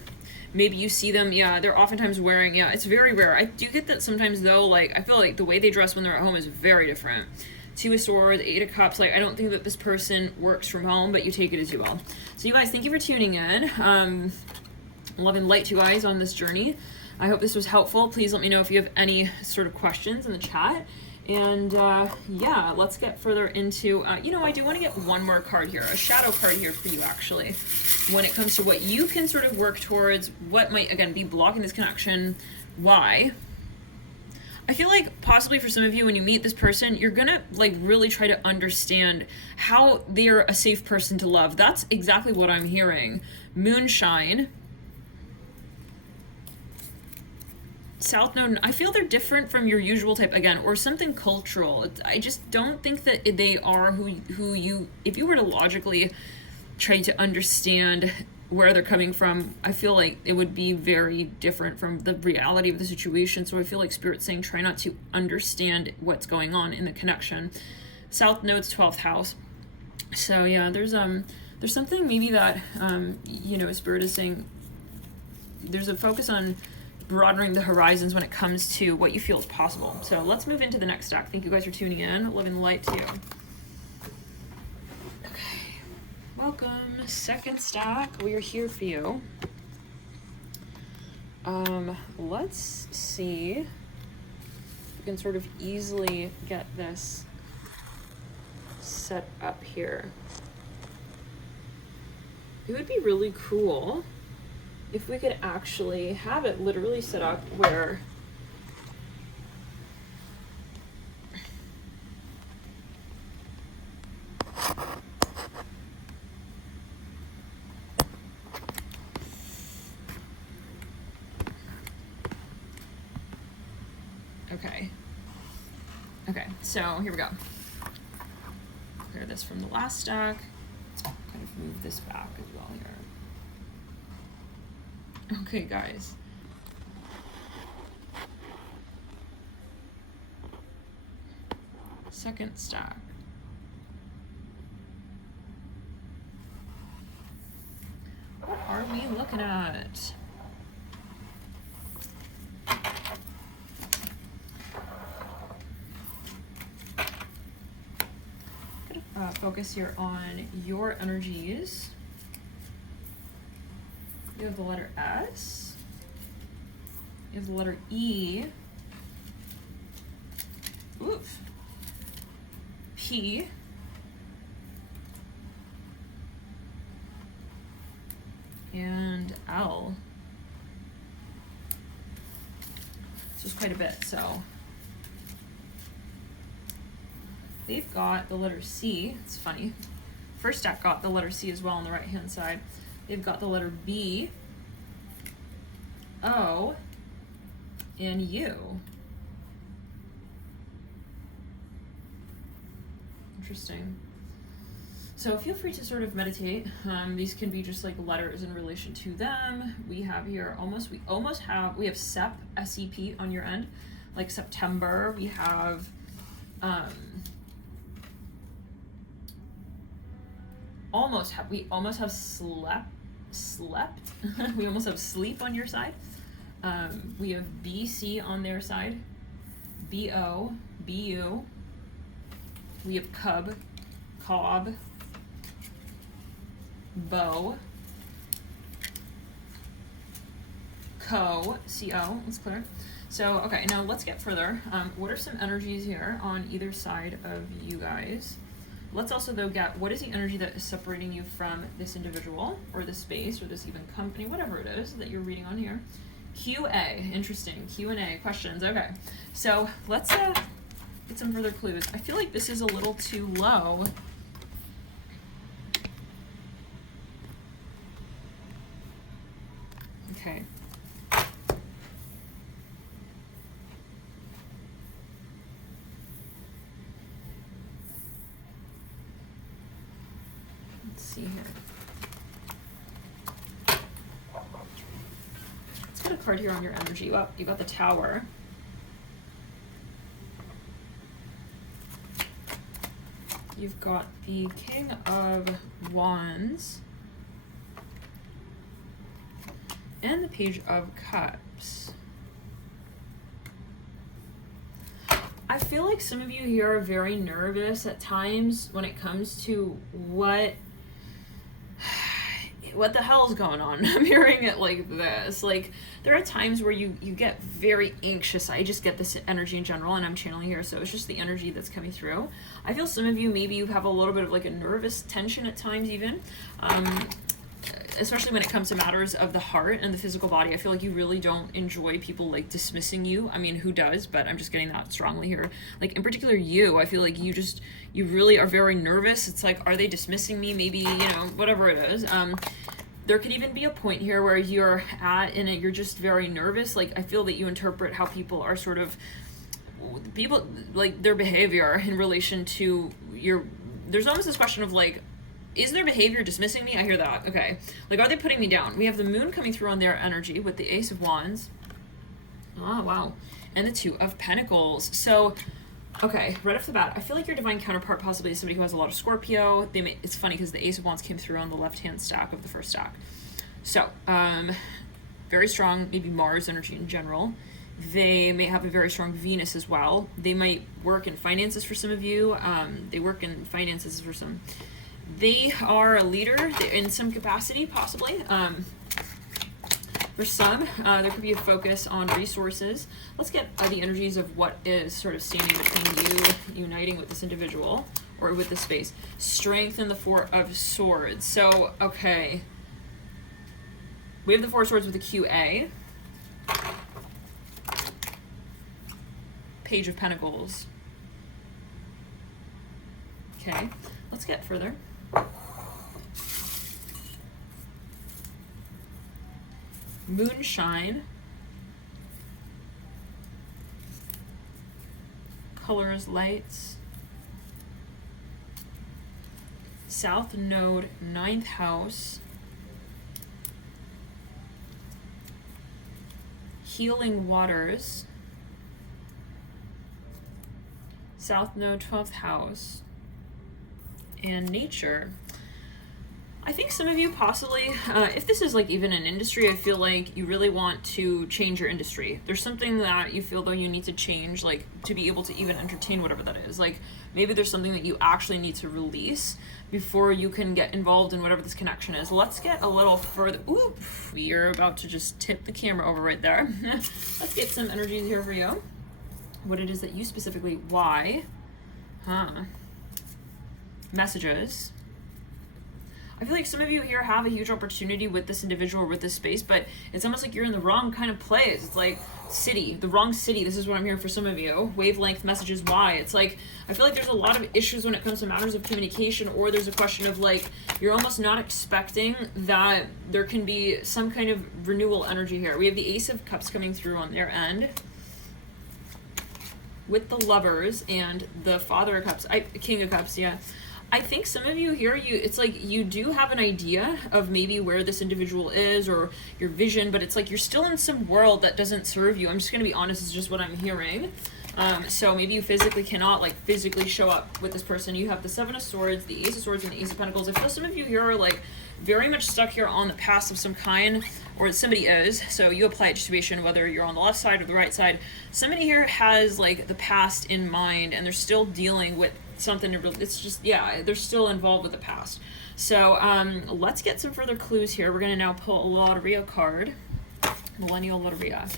Maybe you see them, they're oftentimes wearing, it's very rare. I do get that sometimes though, like I feel like the way they dress when they're at home is very different. Two of Swords, Eight of Cups, like I don't think that this person works from home, but you take it as you will. So you guys, thank you for tuning in. Love and light to you guys on this journey. I hope this was helpful. Please let me know if you have any sort of questions in the chat. And let's get further into, I do want to get one more card here, a shadow card here for you actually, when it comes to what you can sort of work towards, what might, again, be blocking this connection, why. I feel like possibly for some of you, when you meet this person, you're gonna like really try to understand how they're a safe person to love. That's exactly what I'm hearing. Moonshine. South Node, I feel they're different from your usual type again, or something cultural. I just don't think that they are who you, if you were to logically try to understand where they're coming from, I feel like it would be very different from the reality of the situation. So I feel like Spirit's saying try not to understand what's going on in the connection. South Node's 12th house. So yeah, there's something maybe that Spirit is saying there's a focus on broadening the horizons when it comes to what you feel is possible. So let's move into the next stack. Thank you guys for tuning in. Love and light to you. Okay, welcome. Second stack. We are here for you. Let's see if we can sort of easily get this set up here. It would be really cool if we could actually have it literally set up where okay, so here we go. Clear this from the last stack. Kind of move this back as well here. Okay, guys. Second stack. What are we looking at? Gonna focus here on your energies. You have the letter S. We have the letter E. Oof. P. And L. This is quite a bit, so they've got the letter C. It's funny. First stack got the letter C as well on the right hand side. They've got the letter B, O, and U. Interesting. So feel free to sort of meditate. These can be just like letters in relation to them. We have here we have SEP, S-E-P on your end, like September. We have we almost have slept. We almost have sleep on your side. We have BC on their side, BO, BU. We have cub, cob, bow, co, C-O, that's clear. So, okay, now let's get further. What are some energies here on either side of you guys? Let's also, though, get what is the energy that is separating you from this individual, or this space, or this even company, whatever it is that you're reading on here. QA, interesting, Q&A, questions, okay. So, let's get some further clues. I feel like this is a little too low. Okay. Let's see here. Let's get a card here on your energy. You got the Tower. You've got the King of Wands. And the Page of Cups. I feel like some of you here are very nervous at times when it comes to what the hell's going on. I'm hearing it like this. Like, there are times where you get very anxious. I just get this energy in general, and I'm channeling here, so it's just the energy that's coming through. I feel some of you, maybe you have a little bit of like a nervous tension at times even. Especially when it comes to matters of the heart and the physical body. I feel like you really don't enjoy people like dismissing you. I mean, who does? But I'm just getting that strongly here. Like, in particular, you, I feel like you really are very nervous. It's like, are they dismissing me? Maybe, whatever it is. There could even be a point here where you're at in it, you're just very nervous. Like, I feel that you interpret how people are sort of, like, their behavior in relation to there's almost this question of like, is their behavior dismissing me? I hear that. Okay. Like, are they putting me down? We have the Moon coming through on their energy with the Ace of Wands. Oh, wow. And the Two of Pentacles. So, okay, right off the bat, I feel like your divine counterpart possibly is somebody who has a lot of Scorpio. It's funny because the Ace of Wands came through on the left-hand stack of the first stack. So, very strong, maybe Mars energy in general. They may have a very strong Venus as well. They might work in finances for some of you. They work in finances for some. They are a leader in some capacity, possibly. For some, there could be a focus on resources. Let's get the energies of what is sort of standing between you uniting with this individual or with this space. Strength and the Four of Swords. So, okay. We have the Four of Swords with the QA. Page of Pentacles. Okay, let's get further. Moonshine, colors, lights, South Node, 9th house, healing waters, South Node, 12th house, and nature. I think some of you possibly, if this is like even an industry, I feel like you really want to change your industry. There's something that you feel though you need to change, like to be able to even entertain whatever that is. Like maybe there's something that you actually need to release before you can get involved in whatever this connection is. Let's get a little further. Oop, we are about to just tip the camera over right there. Let's get some energies here for you. What it is that you specifically, why, messages. I feel like some of you here have a huge opportunity with this individual or with this space, but it's almost like you're in the wrong kind of place. It's like city, the wrong city. This is what I'm hearing for some of you. Wavelength messages, why? It's like, I feel like there's a lot of issues when it comes to matters of communication, or there's a question of like, you're almost not expecting that there can be some kind of renewal energy here. We have the Ace of Cups coming through on their end with the Lovers and the Father of Cups, King of Cups, yeah. I think some of you here, it's like you do have an idea of maybe where this individual is or your vision, but it's like you're still in some world that doesn't serve you. I'm just going to be honest, it's just what I'm hearing. So maybe you physically cannot like physically show up with this person. You have the Seven of Swords, the Ace of Swords, and the Ace of Pentacles. I feel some of you here are like very much stuck here on the past of some kind, or somebody is. So you apply it to situation, whether you're on the left side or the right side. Somebody here has like the past in mind, and they're still dealing with something. It's just, yeah, they're still involved with the past. So let's get some further clues here. We're going to now pull a Lotteria card, Millennial Lotteria.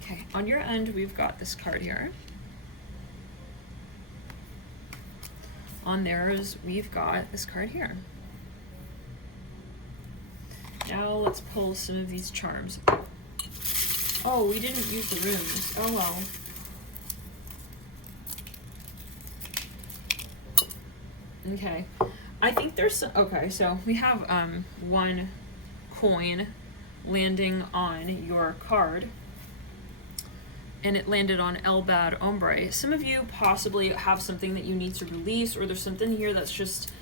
Okay, on your end, we've got this card here. On theirs, we've got this card here. Now let's pull some of these charms. Oh, we didn't use the runes. Oh well. Okay. I think there's some, okay, so we have one coin landing on your card, and it landed on El Bad Hombre. Some of you possibly have something that you need to release, or there's something here that's just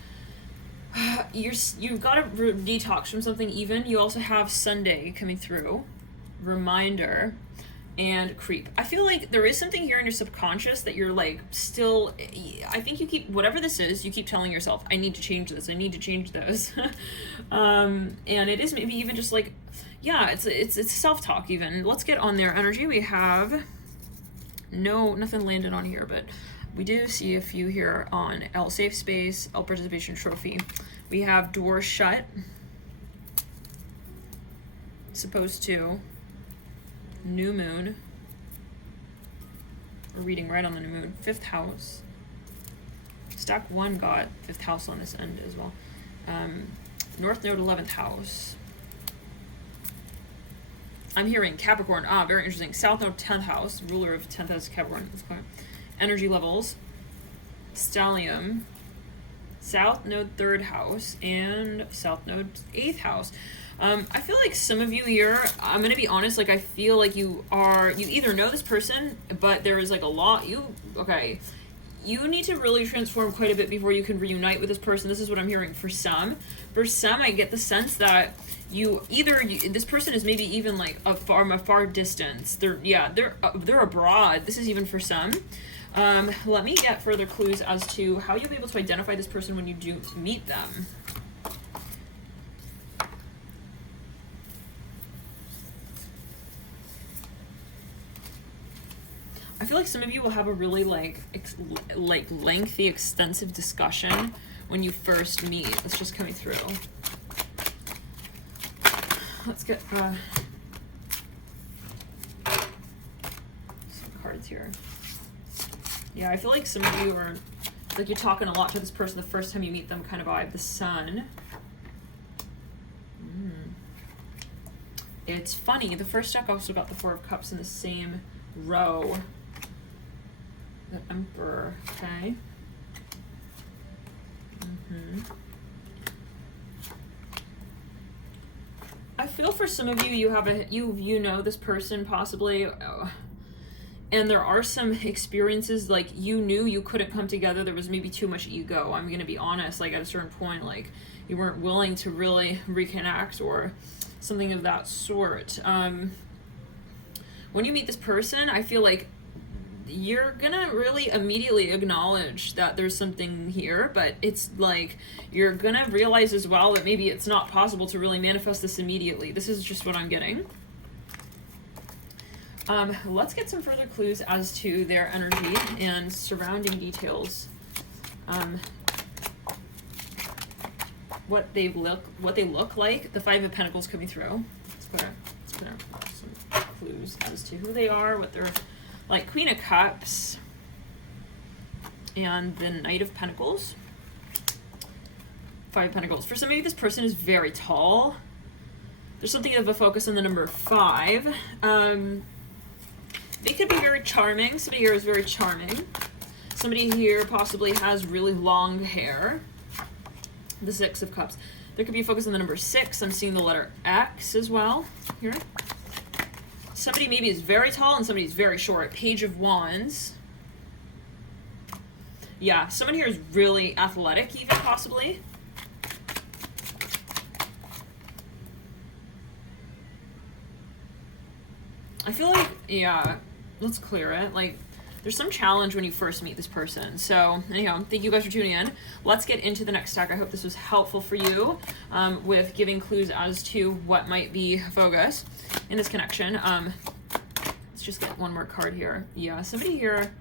you've got to detox from something. Even you also have Sunday coming through, reminder, and creep. I feel like there is something here in your subconscious that you're like still, I think you keep, whatever this is, you keep telling yourself, I need to change this, I need to change this. And it is maybe even just like, yeah, it's self-talk even. Let's get on their energy. We have nothing landed on here, but we do see a few here on L Safe Space, L Participation Trophy. We have Door Shut, supposed to, New Moon. We're reading right on the new moon. 5th house. Stack 1 got 5th house on this end as well. North Node 11th house. I'm hearing Capricorn. Ah, very interesting. South Node 10th house. Ruler of 10th house Capricorn. Energy levels. Stellium. South Node 3rd house. And South Node 8th house. I feel like some of you here, I'm going to be honest, like I feel like you either know this person, but there is like a lot, you need to really transform quite a bit before you can reunite with this person. This is what I'm hearing for some. For some, I get the sense that this person is maybe even like a far distance. They're abroad. This is even for some. Let me get further clues as to how you'll be able to identify this person when you do meet them. I feel like some of you will have a really like lengthy, extensive discussion when you first meet. That's just coming through. Let's get some cards here. Yeah, I feel like some of you are like you're talking a lot to this person the first time you meet them, kind of vibe. The Sun. It's funny. The first deck also got the 4 of Cups in the same row. The Emperor, okay. I feel for some of you, you have you know this person possibly, and And there are some experiences, like, you knew you couldn't come together. There was maybe too much ego. I'm going to be honest, like, at a certain point, like, you weren't willing to really reconnect or something of that sort. When you meet this person, I feel like you're gonna really immediately acknowledge that there's something here, but it's like you're gonna realize as well that maybe it's not possible to really manifest this immediately. This is just what I'm getting. Let's get some further clues as to their energy and surrounding details. What they look like. The Five of Pentacles coming through. Let's put some clues as to who they are, what they're like. Queen of Cups and the Knight of Pentacles. Five of Pentacles. For some of you, this person is very tall. There's something of a focus on the number 5. They could be very charming. Somebody here is very charming. Somebody here possibly has really long hair. The Six of Cups. There could be a focus on the number 6. I'm seeing the letter X as well here. Somebody maybe is very tall and somebody's very short. Page of Wands. Yeah, someone here is really athletic even, possibly. I feel like, yeah, let's clear it. Like, there's some challenge when you first meet this person. So anyhow, thank you guys for tuning in. Let's get into the next stack. I hope this was helpful for you with giving clues as to what might be focus in this connection. Let's just get one more card here. Yeah, somebody here,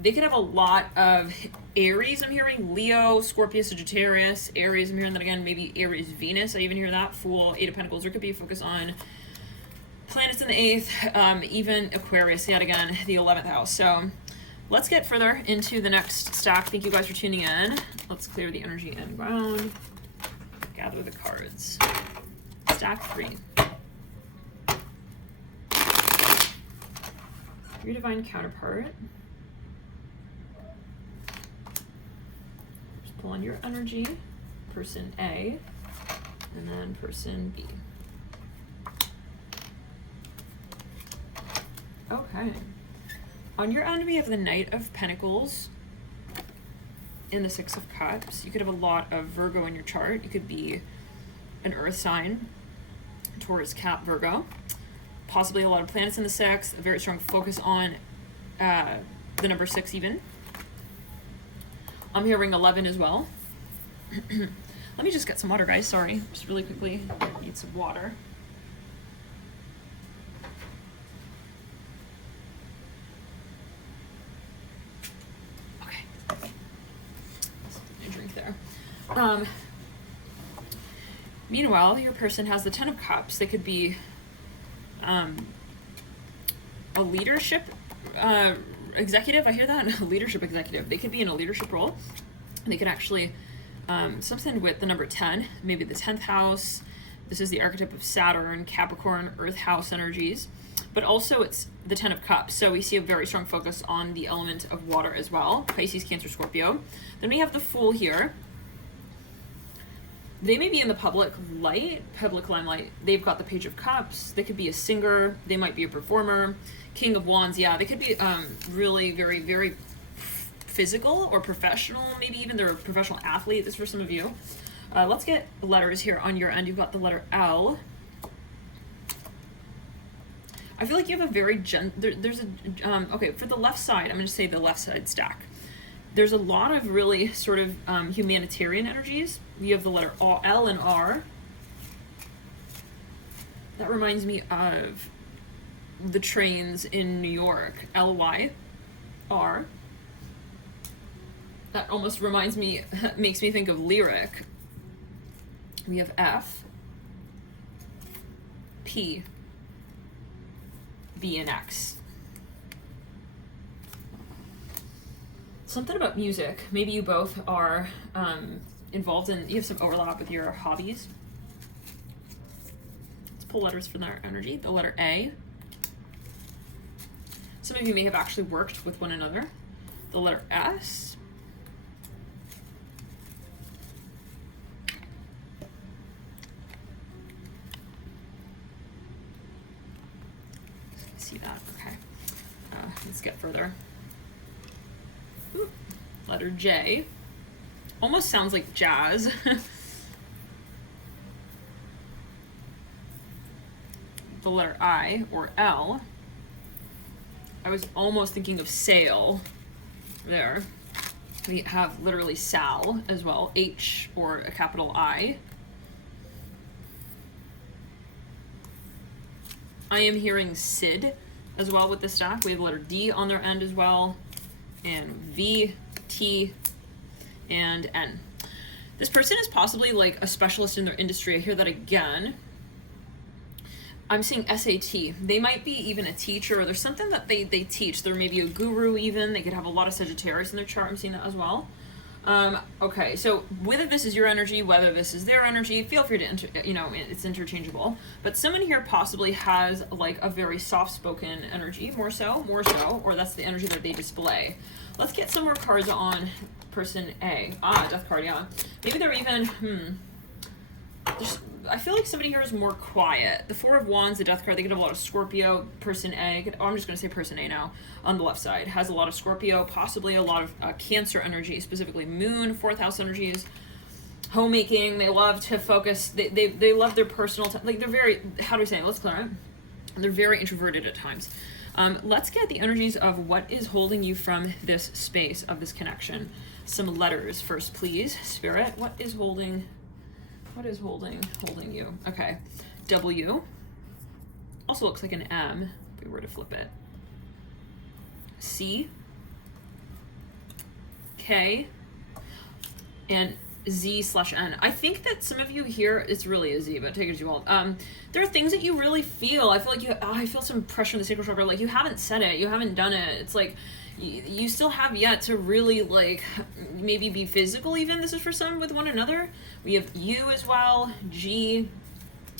they could have a lot of Aries, I'm hearing. Leo, Scorpio, Sagittarius, Aries, I'm hearing that again. Maybe Aries, Venus, I even hear that. Fool, Eight of Pentacles. There could be a focus on planets in the 8th, even Aquarius, yet again, the 11th house. So let's get further into the next stack. Thank you guys for tuning in. Let's clear the energy and ground. Gather the cards. Stack 3. Your divine counterpart. Just pull on your energy. Person A, and then person B. Okay. On your end, we have the Knight of Pentacles and the Six of Cups. You could have a lot of Virgo in your chart. You could be an earth sign, Taurus, Cap, Virgo. Possibly a lot of planets in the 6th, a very strong focus on the number 6 even. I'm hearing 11 as well. Let me just get some water, guys. Sorry. Just really quickly need some water. Meanwhile, your person has the Ten of Cups. They could be a leadership executive. I hear that. A leadership executive. They could be in a leadership role. They could actually something with the number 10, maybe the 10th house. This is the archetype of Saturn, Capricorn, Earth house energies. But also it's the 10 of Cups. So we see a very strong focus on the element of water as well. Pisces, Cancer, Scorpio. Then we have the Fool here. They may be in the public limelight. They've got the Page of Cups. They could be a singer. They might be a performer. King of Wands. Yeah, they could be really very, very physical or professional. Maybe even they're a professional athlete. This is for some of you. Let's get letters here on your end. You've got the letter L. I feel like you have a very okay, for the left side, I'm going to say the left side stack. There's a lot of really sort of humanitarian energies. You have the letter L and R. That reminds me of the trains in New York. L-Y-R. That almost reminds me, makes me think of lyric. We have F, P, B, and X. Something about music. Maybe you both are involved in, you have some overlap with your hobbies. Let's pull letters from their energy. The letter A. Some of you may have actually worked with one another. The letter S. See that? Okay. get further. Ooh, letter J. Almost sounds like jazz. The letter I, or L. I was almost thinking of sail there. We have literally Sal as well, H or a capital I. I am hearing Sid as well with the stack. We have the letter D on their end as well, and V, T, and N. This person is possibly like a specialist in their industry. I hear that again. I'm seeing SAT. They might be even a teacher, or there's something that they teach. They're maybe a guru even. They could have a lot of Sagittarius in their chart. I'm seeing that as well. Okay, so whether this is your energy, whether this is their energy, feel free to, it's interchangeable. But someone here possibly has like a very soft-spoken energy, more so, or that's the energy that they display. Let's get some more cards on person A. Death card, yeah. Maybe they're even, I feel like somebody here is more quiet. The Four of Wands, the Death card, they could have a lot of Scorpio. Person A, I'm just going to say person A now, on the left side, has a lot of Scorpio, possibly a lot of Cancer energy, specifically Moon, 4th house energies, homemaking. They love to focus, they love their personal time. Like, they're very, how do we say it? Let's clear it. They're very introverted at times. Let's get the energies of what is holding you from this space of this connection. Some letters first, please. Spirit, what is holding you? Okay. W. Also looks like an M, if we were to flip it. C. K. And Z/N. I think that some of you here, it's really a Z, but take it as you will. There are things that you really feel. I feel like I feel some pressure in the sacral chakra. Like, you haven't said it, you haven't done it. It's like you still have yet to really, like, maybe be physical even. This is for some with one another. We have U as well, G,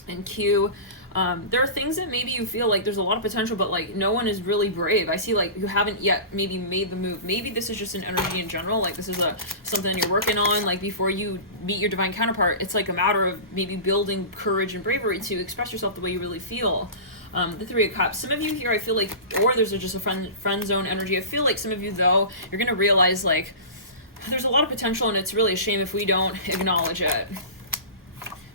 and Q. There are things that maybe you feel like there's a lot of potential, but like no one is really brave. I see like you haven't yet maybe made the move. Maybe this is just an energy in general. Like, this is something you're working on. Like, before you meet your divine counterpart, it's like a matter of maybe building courage and bravery to express yourself the way you really feel. The Three of Cups. Some of you here, I feel like, or there's just a friend zone energy. I feel like some of you, though, you're going to realize, like, there's a lot of potential, and it's really a shame if we don't acknowledge it.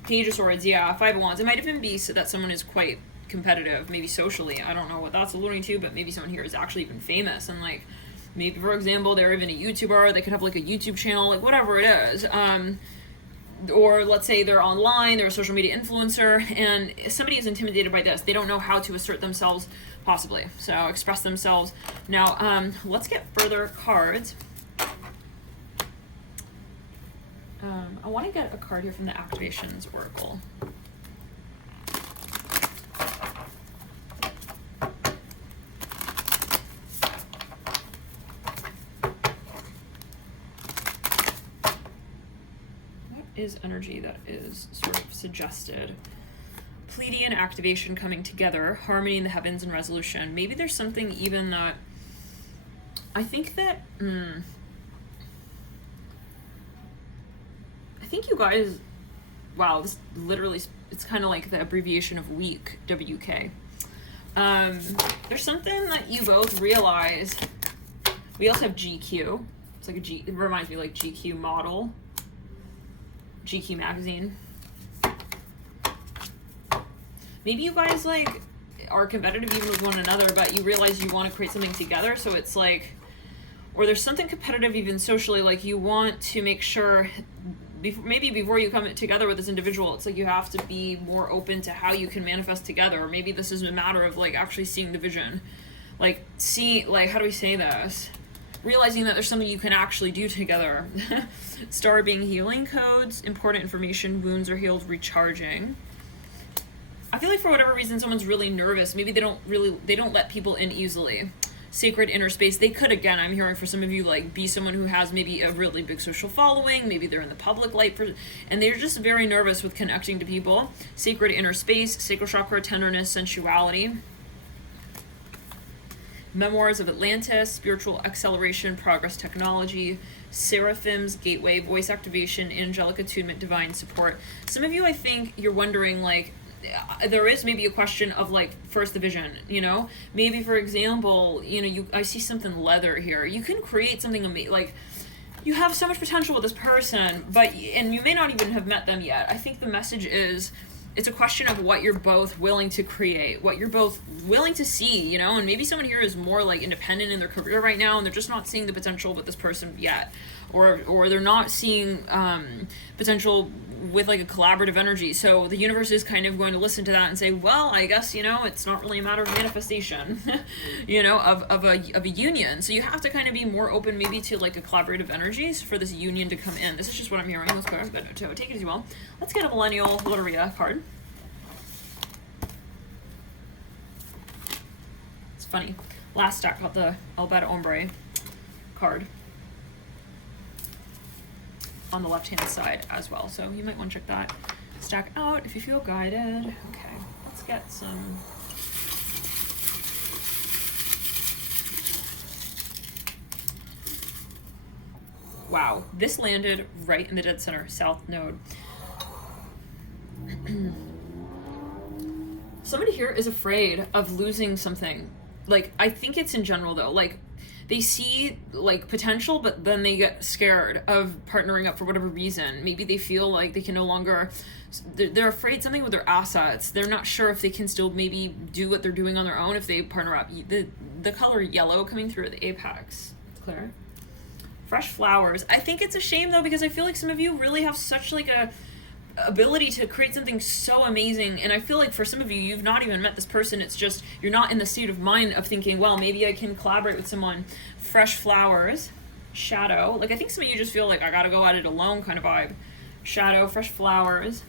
Page of Swords, yeah. Five of Wands. It might even be so that someone is quite competitive, maybe socially. I don't know what that's alluding to, but maybe someone here is actually even famous, and, like, maybe, for example, they're even a YouTuber. They could have, like, a YouTube channel, like, whatever it is. Or let's say they're online, they're a social media influencer, and somebody is intimidated by this. They don't know how to assert themselves, possibly. So express themselves. Now, let's get further cards. I want to get a card here from the Activations Oracle. Is energy that is sort of suggested. Pleiadian activation coming together, harmony in the heavens, and resolution. Maybe there's something even that I think that I think you guys, wow, this literally, it's kind of like the abbreviation of week, WK. There's something that you both realize. We also have GQ. It's like it reminds me like GQ model. GQ magazine. Maybe you guys like are competitive even with one another, but you realize you want to create something together. So it's like, or there's something competitive even socially, like you want to make sure maybe before you come together with this individual, it's like you have to be more open to how you can manifest together. Or maybe this is a matter of like actually seeing the vision, like how do we say this? Realizing that there's something you can actually do together. Star being healing codes, important information, wounds are healed, recharging. I feel like for whatever reason someone's really nervous. Maybe they don't let people in easily. Sacred inner space. They could, again, I'm hearing for some of you, like be someone who has maybe a really big social following. Maybe they're in the public light and they're just very nervous with connecting to people. Sacred inner space, sacral chakra, tenderness, sensuality. Memoirs of Atlantis, spiritual acceleration, progress technology, seraphims, gateway, voice activation, angelic attunement, divine support. Some of you, I think you're wondering, like, there is maybe a question of like first the vision, you know, maybe for example, you know, I see something leather here. You can create something amazing, like you have so much potential with this person, and you may not even have met them yet. I think the message is, it's a question of what you're both willing to create, what you're both willing to see, you know, and maybe someone here is more like independent in their career right now and they're just not seeing the potential with this person yet. Or they're not seeing potential with like a collaborative energy. So the universe is kind of going to listen to that and say, well, I guess, you know, it's not really a matter of manifestation, you know, of a union. So you have to kind of be more open maybe to like a collaborative energies for this union to come in. This is just what I'm hearing. Let's go, but take it as well. Let's get a Millennial Loteria card. It's funny. Last stack got the Alberta Ombre card on the left hand side as well, so you might want to check that stack out if you feel guided. Okay, let's get some wow, this landed right in the dead center, south node. Somebody here is afraid of losing something. Like, I think it's in general though, like they see like potential, but then they get scared of partnering up for whatever reason. Maybe they feel like they can no longer, they're afraid something with their assets. They're not sure if they can still maybe do what they're doing on their own if they partner up. The color yellow coming through at the apex. It's clear. Fresh flowers. I think it's a shame though, because I feel like some of you really have such like a ability to create something so amazing, and I feel like for some of you, you've not even met this person. It's just you're not in the state of mind of thinking, well, maybe I can collaborate with someone. Fresh flowers, shadow. Like I think some of you just feel like I gotta go at it alone kind of vibe. Shadow, fresh flowers.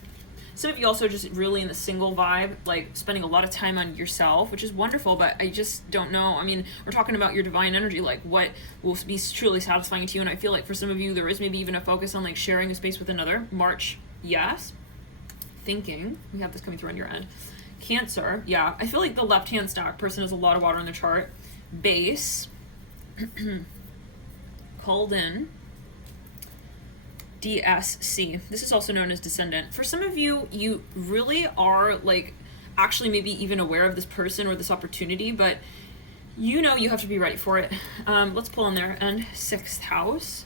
Some of you also just really in the single vibe, like spending a lot of time on yourself, which is wonderful, but I just don't know. I mean, we're talking about your divine energy, like what will be truly satisfying to you, and I feel like for some of you, there is maybe even a focus on like sharing a space with another. March. Yes. Thinking. We have this coming through on your end. Cancer. Yeah. I feel like the left-hand stack person has a lot of water in the chart. Base. Called in. DSC. This is also known as descendant. For some of you, you really are like actually maybe even aware of this person or this opportunity, but you know you have to be ready for it. Let's pull on there. And 6th house.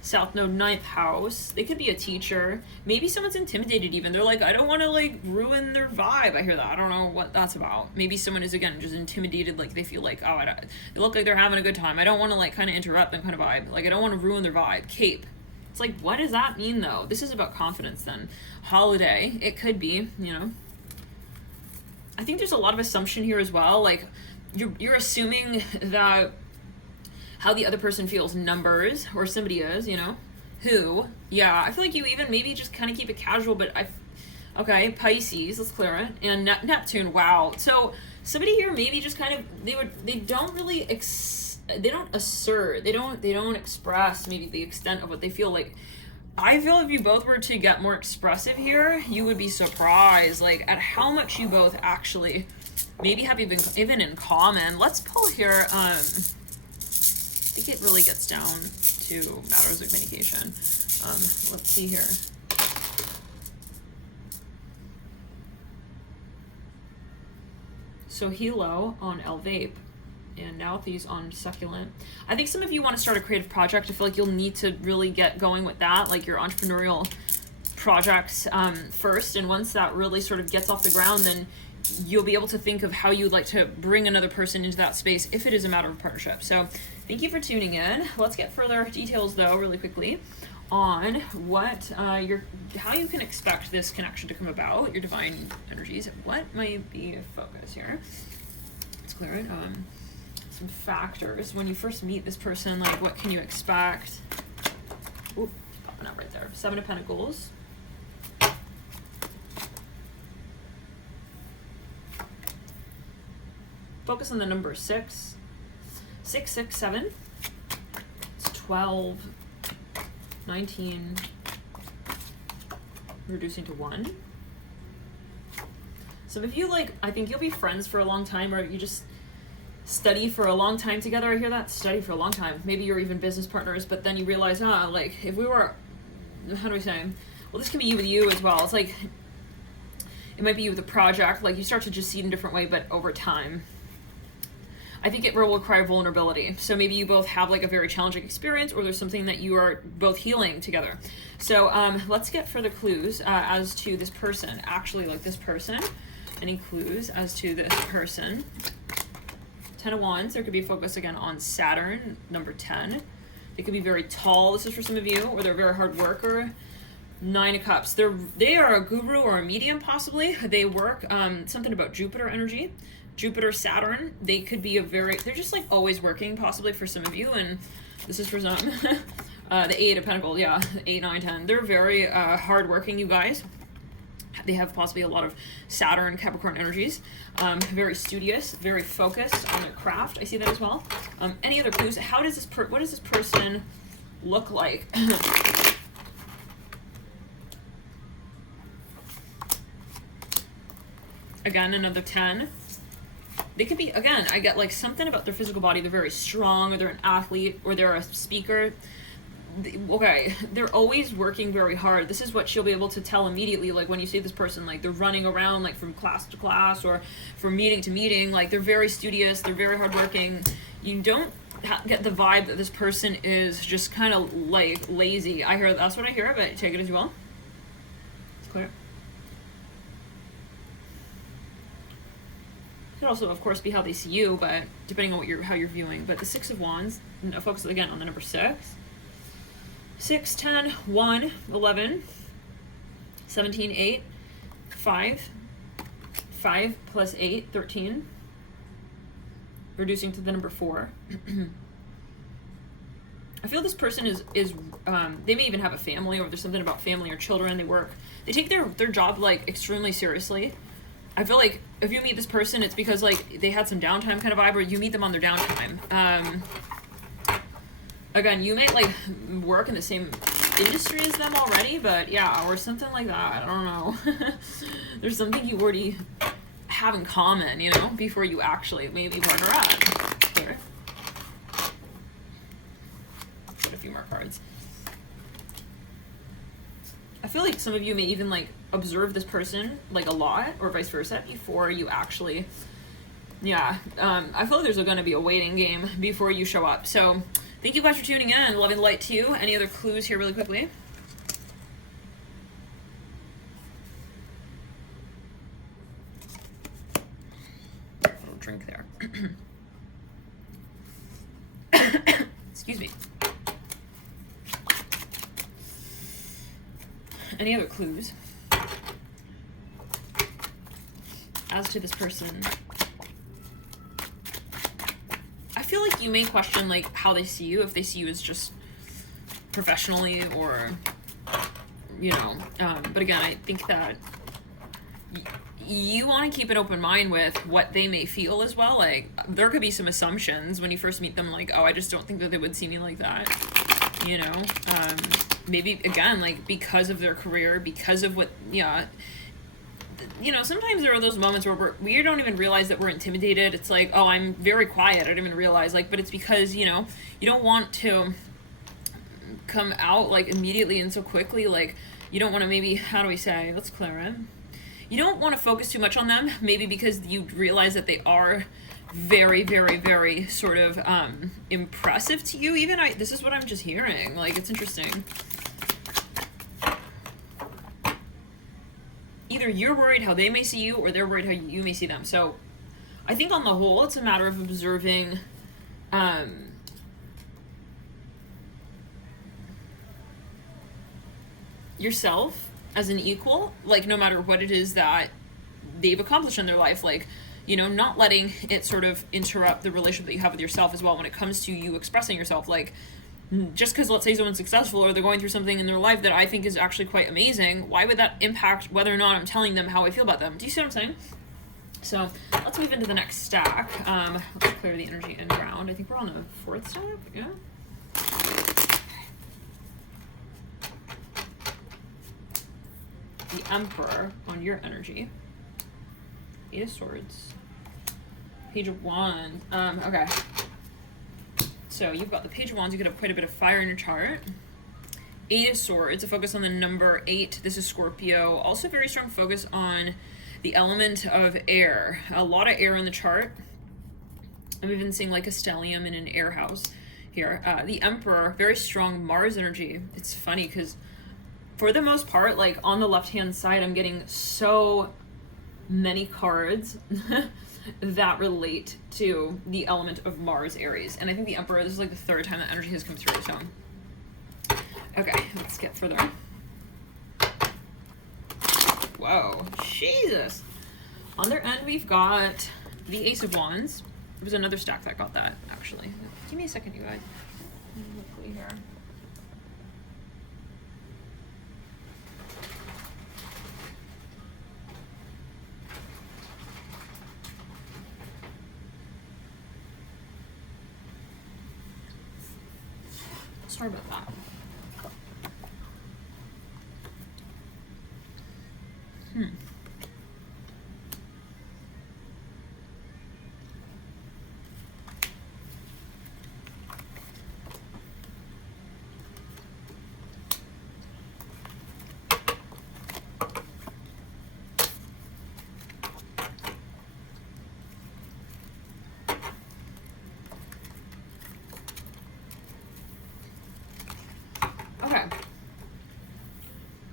South node, 9th house. They could be a teacher. Maybe someone's intimidated even. They're like, I don't want to like ruin their vibe. I hear that. I don't know what that's about. Maybe someone is again just intimidated. Like they feel like, oh, they look like they're having a good time. I don't want to like kind of interrupt them kind of vibe. Like I don't want to ruin their vibe. Cape. It's like, what does that mean though? This is about confidence then. Holiday. It could be, you know. I think there's a lot of assumption here as well. Like you're assuming that how the other person feels, numbers, or somebody is, you know, who, yeah, I feel like you even maybe just kind of keep it casual, but okay, Pisces, let's clear it, and Neptune, wow, so somebody here maybe just kind of, they don't really, they don't assert, they don't express maybe the extent of what they feel like. I feel if you both were to get more expressive here, you would be surprised, like, at how much you both actually maybe have even in common. Let's pull here, I think it really gets down to matters of communication. Let's see here. So Hilo on Elvape and now these on Succulent. I think some of you want to start a creative project. I feel like you'll need to really get going with that, like your entrepreneurial projects first. And once that really sort of gets off the ground, then you'll be able to think of how you'd like to bring another person into that space if it is a matter of partnership. So thank you for tuning in. Let's get further details though really quickly on what how you can expect this connection to come about, your divine energies. What might be a focus here? Let's clear it. Some factors when you first meet this person, like what can you expect? Oop, popping up right there. 7 of Pentacles. Focus on the number 6. 6, 6, 7. It's 12, 19, reducing to 1. Some of you, like, I think you'll be friends for a long time, or you just study for a long time together. I hear that, study for a long time. Maybe you're even business partners, but then you realize, like, if we were, how do we say, well, this can be you with you as well. It's like, It might be you with a project, like you start to just see it in a different way, but over time. I think it will require vulnerability. So maybe you both have like a very challenging experience, or there's something that you are both healing together. So let's get further clues as to this person, actually like this person. Any clues as to this person? 10 of Wands, there could be a focus again on Saturn, number 10. They could be very tall, this is for some of you, or they're a very hard worker. 9 of Cups, they are a guru or a medium possibly. They work, something about Jupiter energy. Jupiter, Saturn, they could be they're just like always working possibly for some of you, and this is for some. The 8 of Pentacles, yeah, 8, 9, 10. They're very hardworking, you guys. They have possibly a lot of Saturn, Capricorn energies. Very studious, very focused on their craft. I see that as well. Any other clues? What does this person look like? Again, another 10. They could be, again, I get like something about their physical body. They're very strong, or they're an athlete, or they're a speaker. Okay, they're always working very hard. This is what she'll be able to tell immediately, like when you see this person, like they're running around like from class to class or from meeting to meeting. Like they're very studious, they're very hardworking. You don't get the vibe that this person is just kind of like lazy. That's what I hear, but take it as well. It's clear. Could also, of course, be how they see you, but depending on how you're viewing. But the 6 of Wands, focus again on the number 6. 6, 10, 1, 11, 17, 8, 5, 5 plus 8, 13, reducing to the number 4. I feel this person is they may even have a family, or there's something about family or children. They take their job like extremely seriously. I feel like if you meet this person, it's because like they had some downtime kind of vibe, or you meet them on their downtime. Again, you may like work in the same industry as them already, but yeah, or something like that. I don't know. There's something you already have in common, you know, before you actually maybe partner up. Here. Put a few more cards. I feel like some of you may even like observe this person like a lot, or vice versa, before you actually, yeah. I feel like there's going to be a waiting game before you show up. So thank you guys for tuning in. Love and light to you. Any other clues here really quickly? A little drink there. Excuse me. Any other clues as to this person? I feel like you may question like how they see you, if they see you as just professionally, or you know, but again, I think that you want to keep an open mind with what they may feel as well. Like there could be some assumptions when you first meet them, like, oh, I just don't think that they would see me like that, you know. Maybe again, like because of their career, because of what, yeah, you know, sometimes there are those moments where we don't even realize that we're intimidated. It's like, oh, I'm very quiet, I didn't even realize, like, but it's because, you know, you don't want to come out like immediately and so quickly. Like you don't want to, maybe, how do we say, let's clear it. You don't want to focus too much on them, maybe because you realize that they are very, very, very sort of impressive to you. Even this is what I'm just hearing. Like, it's interesting. Either you're worried how they may see you, or they're worried how you may see them. So I think on the whole, it's a matter of observing yourself as an equal, like no matter what it is that they've accomplished in their life, like, you know, not letting it sort of interrupt the relationship that you have with yourself as well when it comes to you expressing yourself. Like, just because, let's say, someone's successful or they're going through something in their life that I think is actually quite amazing, why would that impact whether or not I'm telling them how I feel about them? Do you see what I'm saying? So let's move into the next stack. Let's clear the energy and ground. I think we're on the 4th stack, yeah? The Emperor on your energy. 8 of Swords. Page of Wands. Okay. So you've got the Page of Wands. You could have quite a bit of fire in your chart. 8 of Swords. A focus on the number 8. This is Scorpio. Also very strong focus on the element of air. A lot of air in the chart. I'm even seeing like a stellium in an air house here. The Emperor, very strong Mars energy. It's funny because for the most part, like on the left-hand side, I'm getting so many cards that relate to the element of Mars Aries. And I think the Emperor, this is like the third time that energy has come through, so. Okay, let's get further. Whoa, Jesus. On their end, we've got the Ace of Wands. There was another stack that got that, actually. Give me a second, you guys. Quickly here. Sorry about that. Okay.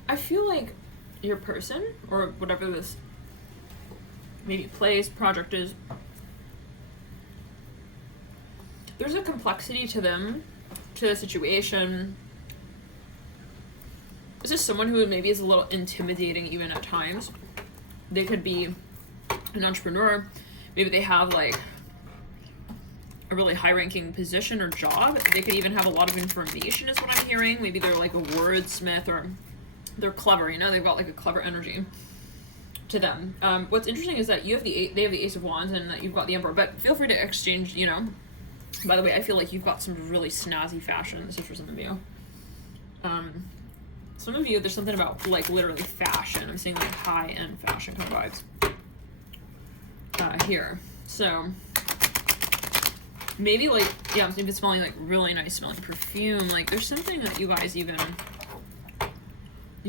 I feel like your person, or whatever this maybe place, project is, there's a complexity to them, to the situation. This is someone who maybe is a little intimidating even at times. They could be an entrepreneur. Maybe they have like a really high-ranking position or job. They could even have a lot of information is what I'm hearing. Maybe they're like a wordsmith, or they're clever, you know, they've got like a clever energy to them. What's interesting is that you have they have the Ace of Wands, and that you've got the Emperor, but feel free to exchange, you know. By the way, I feel like you've got some really snazzy fashion. This is for some of you. Some of you, there's something about like literally fashion. I'm seeing like high-end fashion kind of vibes here. So maybe like, yeah, I'm even smelling like really nice smelling perfume. Like there's something that you guys you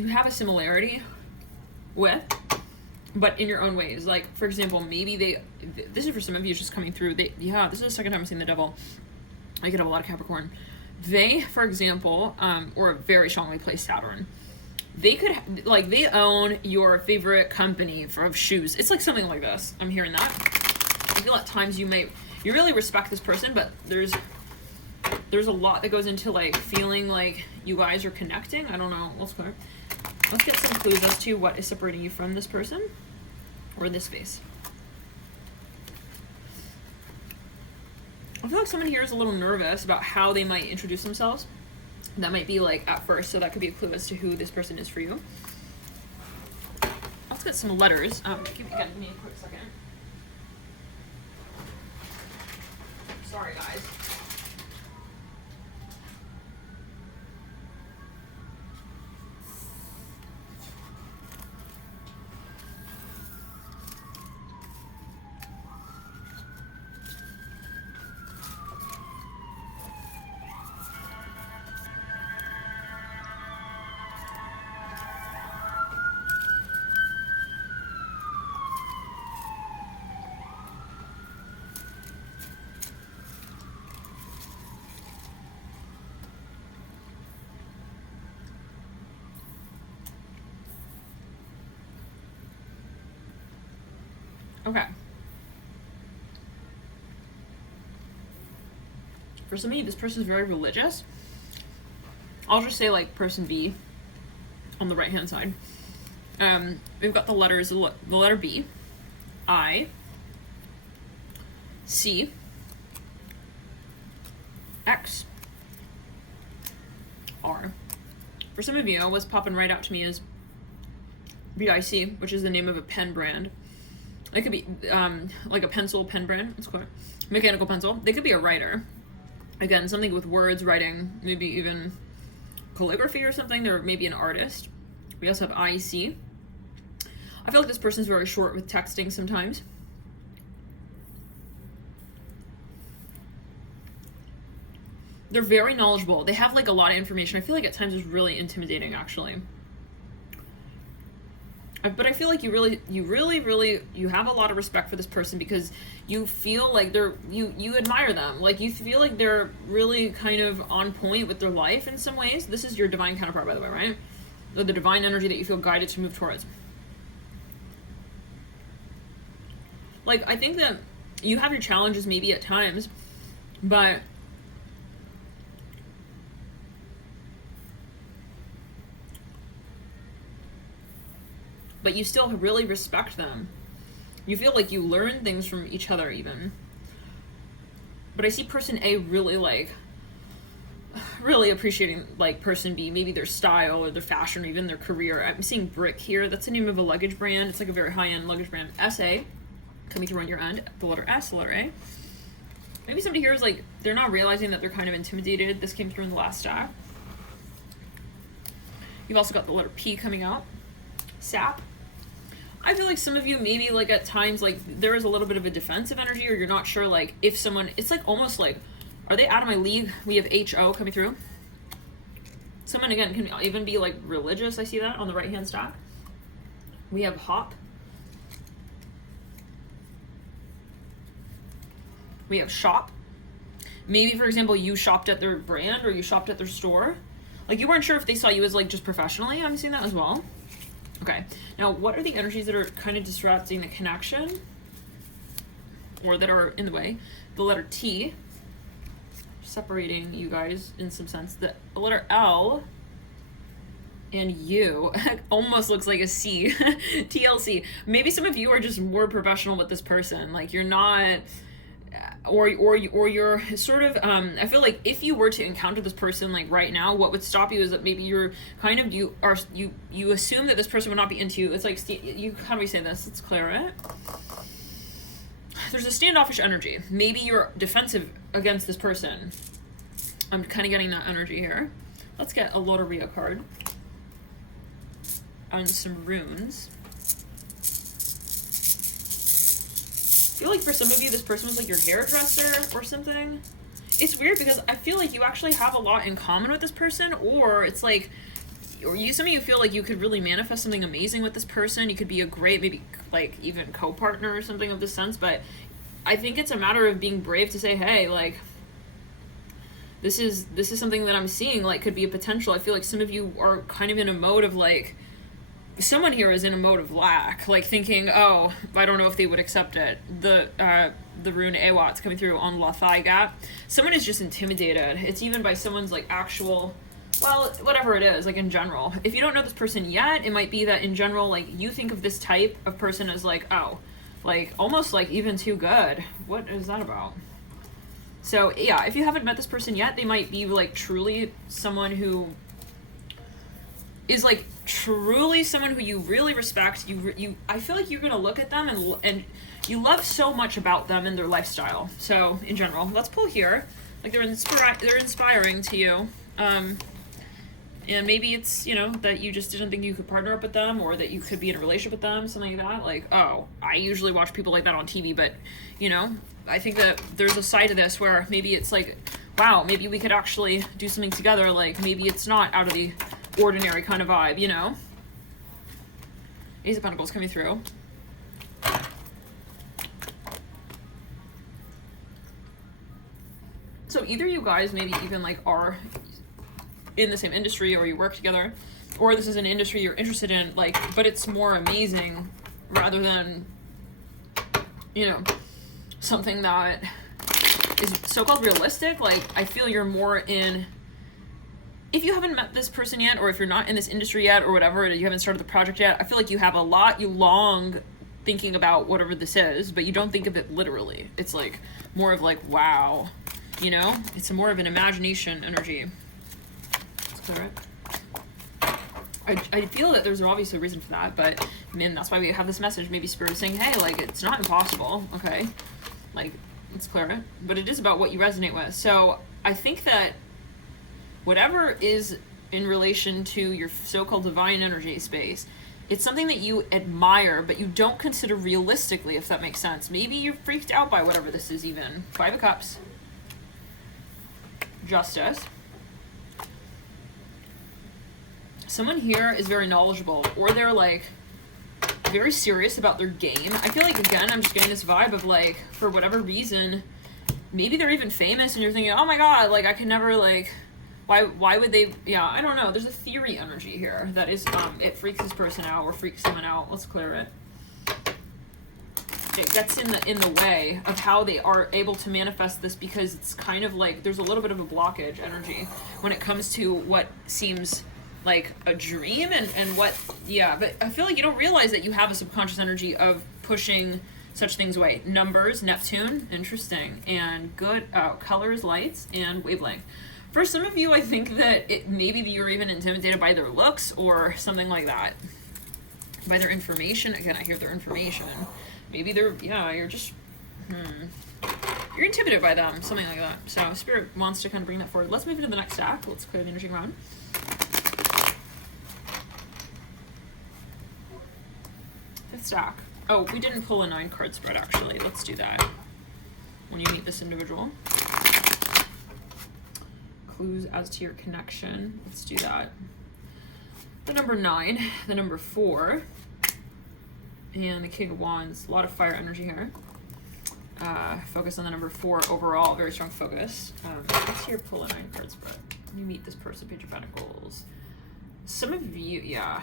have a similarity with, but in your own ways. Like, for example, maybe this is for some of you, it's just coming through. This is the second time I'm seeing the Devil. I could have a lot of Capricorn. They, for example, or a very strongly placed Saturn, they could, like, they own your favorite company of shoes. It's like something like this. I'm hearing that. I feel at times you really respect this person, but there's a lot that goes into, like, feeling like you guys are connecting. I don't know. Let's get some clues as to what is separating you from this person or this space. I feel like someone here is a little nervous about how they might introduce themselves. That might be like at first, so that could be a clue as to who this person is for you. Let's get some letters. Give me a quick second. Sorry, guys. Okay. For some of you, this person is very religious. I'll just say like person B on the right-hand side. We've got the letters, the letter B, I, C, X, R. For some of you, what's popping right out to me is BIC, which is the name of a pen brand. It could be like a pen brand. Let's call it mechanical pencil. They could be a writer. Again, something with words, writing, maybe even calligraphy or something. They're maybe an artist. We also have IC. I feel like this person's very short with texting sometimes. They're very knowledgeable. They have like a lot of information. I feel like at times it's really intimidating, actually. But I feel like you have a lot of respect for this person because you feel like you admire them. Like you feel like they're really kind of on point with their life in some ways. This is your divine counterpart, by the way, right? The divine energy that you feel guided to move towards. Like, I think that you have your challenges maybe at times, but you still really respect them. You feel like you learn things from each other even. But I see person A really appreciating like person B, maybe their style or their fashion or even their career. I'm seeing Brick here. That's the name of a luggage brand. It's like a very high-end luggage brand. SA, coming through on your end. The letter S, the letter A. Maybe somebody here is like, they're not realizing that they're kind of intimidated. This came through in the last stack. You've also got the letter P coming out. Sap. I feel like some of you maybe like at times like there is a little bit of a defensive energy, or you're not sure like if someone, it's like almost like, are they out of my league? We have HO coming through. Someone again can even be like religious. I see that on the right hand stack. We have Hop. We have Shop. Maybe for example you shopped at their brand or you shopped at their store. Like you weren't sure if they saw you as like just professionally. I'm seeing that as well. Okay, now what are the energies that are kind of disrupting the connection or that are in the way? The letter T, separating you guys in some sense. The letter L and U almost looks like a C. TLC. Maybe some of you are just more professional with this person. Like you're not, or you're sort of, I feel like if you were to encounter this person like right now, what would stop you is that maybe you're kind of, you assume that this person would not be into you. It's like, how do we say this? Let's clear it. There's a standoffish energy. Maybe you're defensive against this person. I'm kind of getting that energy here. Let's get a Loteria card and some runes. I feel like for some of you, this person was like your hairdresser or something. It's weird because I feel like you actually have a lot in common with this person, or it's like, some of you feel like you could really manifest something amazing with this person. You could be a great, maybe like even co-partner or something of this sense, but I think it's a matter of being brave to say, hey, like, this is something that I'm seeing, like, could be a potential. I feel like some of you are kind of in a mode of like, someone here is in a mode of lack, like thinking, oh, I don't know if they would accept it. The rune Awat's coming through on La Thigh Gap. Someone is just intimidated. It's even by someone's like actual, well, whatever it is, like in general. If you don't know this person yet, it might be that in general, like you think of this type of person as like, oh, like almost like even too good. What is that about? So yeah, if you haven't met this person yet, they might be like truly someone who is like truly someone who you really respect. I feel like you're gonna look at them and you love so much about them and their lifestyle. So in general, let's pull here. Like they're inspiring to you. And maybe it's, you know, that you just didn't think you could partner up with them, or that you could be in a relationship with them, something like that. Like, oh, I usually watch people like that on TV, but you know, I think that there's a side of this where maybe it's like, wow, maybe we could actually do something together. Like maybe it's not out of the ordinary kind of vibe, you know? Ace of Pentacles coming through. So either you guys maybe even like are in the same industry, or you work together, or this is an industry you're interested in, like, but it's more amazing rather than, you know, something that is so-called realistic. Like I feel you're more in, if you haven't met this person yet, or if you're not in this industry yet, or whatever, you haven't started the project yet, I feel like you have a lot, you long thinking about whatever this is, but you don't think of it literally. It's like more of like, wow, you know? It's more of an imagination energy. Let's clear it. I feel that there's obviously a reason for that, but I mean, that's why we have this message. Maybe Spirit is saying, hey, like, it's not impossible, okay? Like, let's clear it. But it is about what you resonate with. So I think that whatever is in relation to your so-called divine energy space, it's something that you admire, but you don't consider realistically, if that makes sense. Maybe you're freaked out by whatever this is even. 5 of Cups. Justice. Someone here is very knowledgeable, or they're like, very serious about their game. I feel like, again, I'm just getting this vibe of like, for whatever reason, maybe they're even famous and you're thinking, oh my god, like I could never like, why would they, yeah, I don't know. There's a theory energy here that is, it freaks this person out or freaks someone out. Let's clear it. It gets in the way of how they are able to manifest this, because it's kind of like there's a little bit of a blockage energy when it comes to what seems like a dream and what, yeah, but I feel like you don't realize that you have a subconscious energy of pushing such things away. Numbers, Neptune, interesting, and good, colors, lights, and wavelength. For some of you, I think that maybe you're even intimidated by their looks or something like that, by their information. Again, I hear their information. Maybe they're, yeah, you're just, you're intimidated by them, something like that. So Spirit wants to kind of bring that forward. Let's move into the next stack. Let's clear the energy around. Fifth stack. Oh, we didn't pull a 9-card spread, actually. Let's do that when you meet this individual. Clues as to your connection. Let's do that. The number 9, the number 4, and the King of Wands. A lot of fire energy here. Focus on the number 4 overall. Very strong focus. Let's here pull a 9-card spread. You meet this person, Page of Pentacles. Some of you, yeah.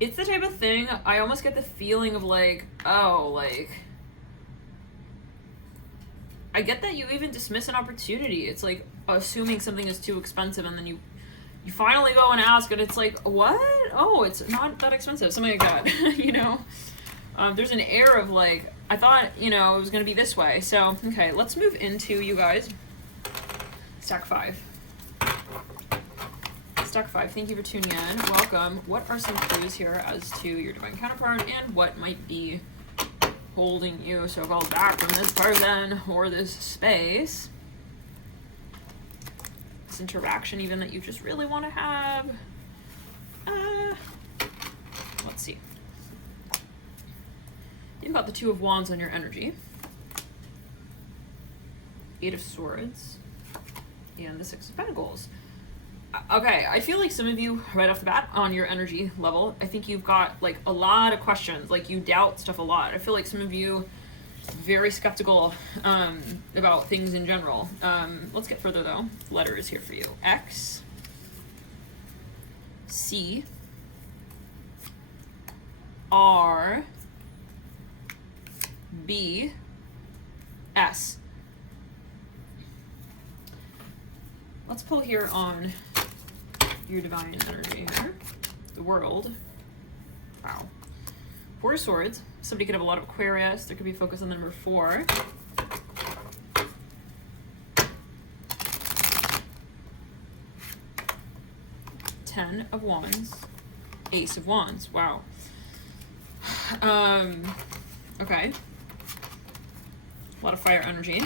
It's the type of thing, I almost get the feeling of like, oh, like, I get that you even dismiss an opportunity. It's like assuming something is too expensive, and then you finally go and ask, and it's like, what? Oh, it's not that expensive. Something like that, you know? There's an air of like, I thought, you know, it was going to be this way. So, okay, let's move into, you guys, stack 5. Stack 5, thank you for tuning in. Welcome. What are some clues here as to your divine counterpart and what might be holding you so-called back from this person or this space? This interaction even that you just really want to have. Let's see. You've got the 2 of Wands on your energy. 8 of Swords. And the 6 of Pentacles. Okay, I feel like some of you, right off the bat, on your energy level, I think you've got, like, a lot of questions. Like, you doubt stuff a lot. I feel like some of you very skeptical about things in general. Let's get further, though. Letters here for you. X. C. R. B. S. Let's pull here on your divine energy here. The World. Wow. 4 of Swords. Somebody could have a lot of Aquarius. There could be a focus on the number 4. Ten of Wands. Ace of Wands. Wow. Okay. A lot of fire energy.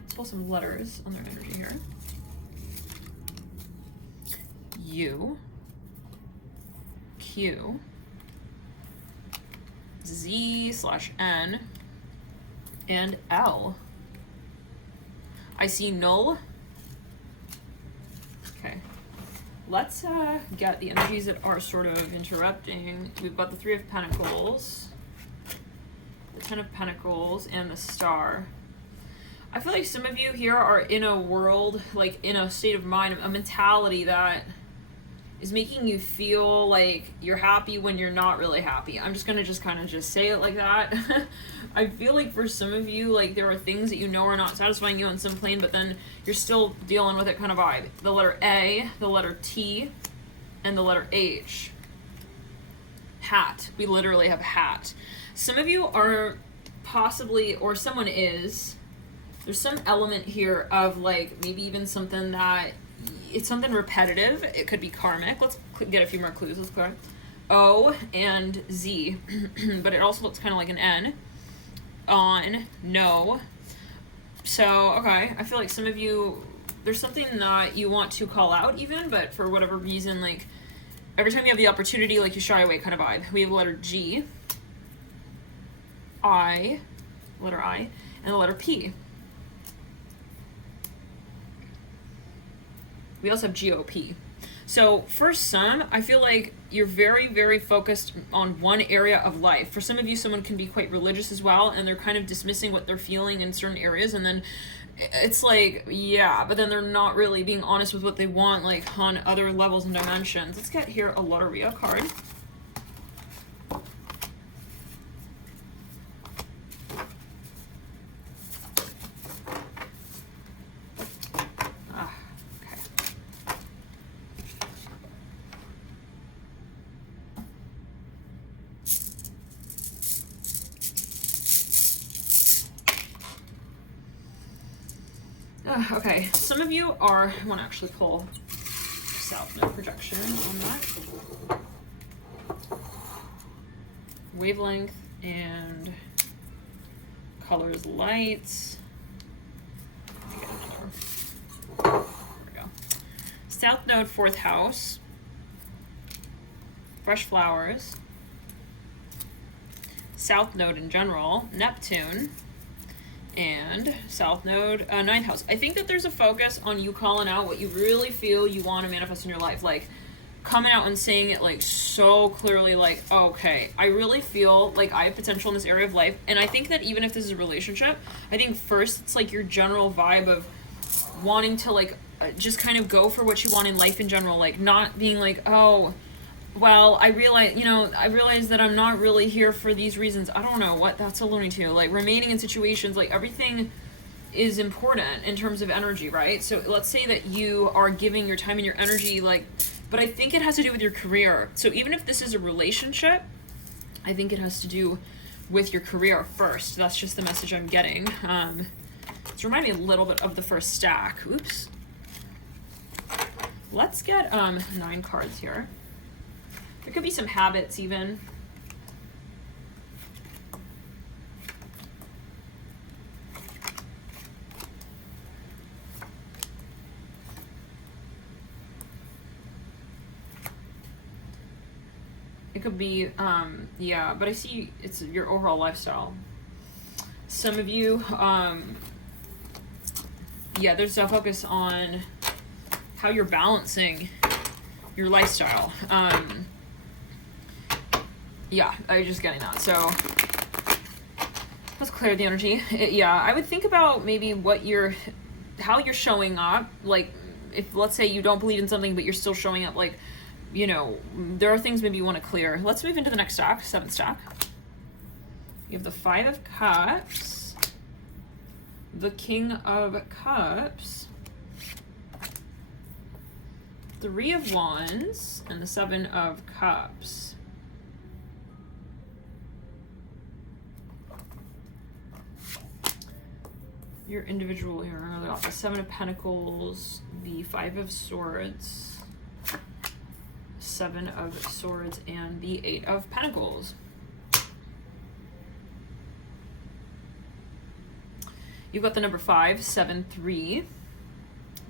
Let's pull some letters on their energy here. U, Q, Z/N, and L. I see null. Okay. Let's get the energies that are sort of interrupting. We've got the 3 of Pentacles, the 10 of Pentacles, and the Star. I feel like some of you here are in a world, like in a state of mind, a mentality that is making you feel like you're happy when you're not really happy. I'm just gonna kind of say it like that. I feel like for some of you, like there are things that you know are not satisfying you on some plane, but then you're still dealing with it kind of vibe. The letter A, the letter T, and the letter H. Hat. We literally have hat. Some of you are possibly, or someone is, there's some element here of like maybe even something that it's something repetitive. It could be karmic. Let's get a few more clues. Let's go. O and Z, but it also looks kind of like an N. On, no. So, okay, I feel like some of you, there's something that you want to call out even, but for whatever reason, like every time you have the opportunity, like you shy away kind of vibe. We have the letter G, I, letter I, and the letter P. We also have GOP. So for some, I feel like you're very, very focused on one area of life. For some of you, someone can be quite religious as well, and they're kind of dismissing what they're feeling in certain areas, and then it's like, yeah, but then they're not really being honest with what they want, like on other levels and dimensions. Let's get here a Lotteria card. Okay, some of you are, I want to actually pull South Node projection on that. Wavelength and colors lights. There we go. South Node, 4th house. Fresh flowers. South Node in general, Neptune. And South Node, 9th house. I think that there's a focus on you calling out what you really feel you want to manifest in your life. Like, coming out and saying it, like, so clearly, like, okay, I really feel like I have potential in this area of life. And I think that even if this is a relationship, I think first it's, like, your general vibe of wanting to, like, just kind of go for what you want in life in general. Like, not being like, oh, well, I realize that I'm not really here for these reasons. I don't know what that's alluding to. Like, remaining in situations, like, everything is important in terms of energy, right? So let's say that you are giving your time and your energy, like, but I think it has to do with your career. So even if this is a relationship, I think it has to do with your career first. That's just the message I'm getting. It's reminding me a little bit of the first stack. Oops. Let's get 9 cards here. There could be some habits even. It could be, yeah, but I see it's your overall lifestyle. Some of you, yeah, there's a focus on how you're balancing your lifestyle. Yeah, I'm just getting that. So let's clear the energy. Yeah, I would think about maybe how you're showing up. Like, if let's say you don't believe in something, but you're still showing up, like, you know, there are things maybe you want to clear. Let's move into the next stack, 7th stack. You have the 5 of Cups, the King of Cups, 3 of Wands, and the 7 of Cups. Your individual here, I got the 7 of Pentacles, the 5 of Swords, 7 of Swords, and the 8 of Pentacles. You've got the number 5, 7, 3,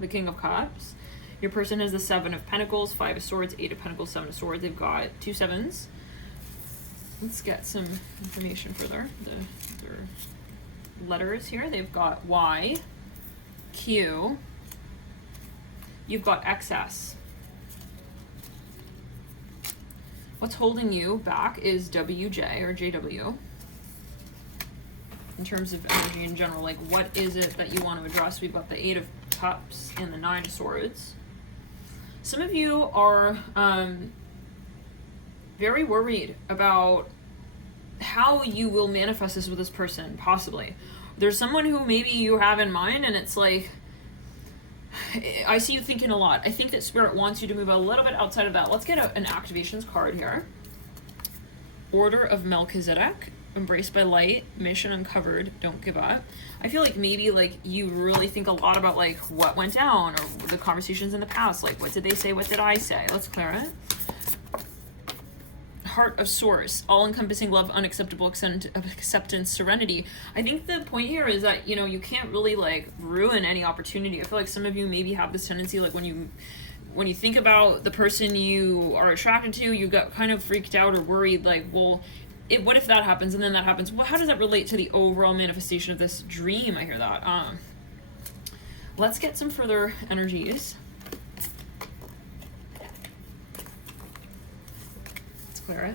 the King of Cups. Your person has the 7 of Pentacles, 5 of Swords, 8 of Pentacles, 7 of Swords. They've got 2 7s. Let's get some information further. Their letters here. They've got Y, Q. You've got XS. What's holding you back is WJ or JW. In terms of energy in general, like, what is it that you want to address? We've got the 8 of Cups and the 9 of Swords. Some of you are very worried about how you will manifest this with this person, possibly. There's someone who maybe you have in mind, and it's like, I see you thinking a lot. I think that Spirit wants you to move a little bit outside of that. Let's get an activations card here. Order of Melchizedek. Embraced by light, mission uncovered, don't give up. I feel like maybe, like, you really think a lot about, like, what went down or the conversations in the past. Like, what did they say? What did I say? Let's clear it. Heart of Source, all-encompassing love, unacceptable acceptance, serenity. I think the point here is that, you know, you can't really, like, ruin any opportunity. I feel like some of you maybe have this tendency, like, when you think about the person you are attracted to, you got kind of freaked out or worried, like, well, what if that happens and then that happens? Well, how does that relate to the overall manifestation of this dream? I hear that. Let's get some further energies. clear it.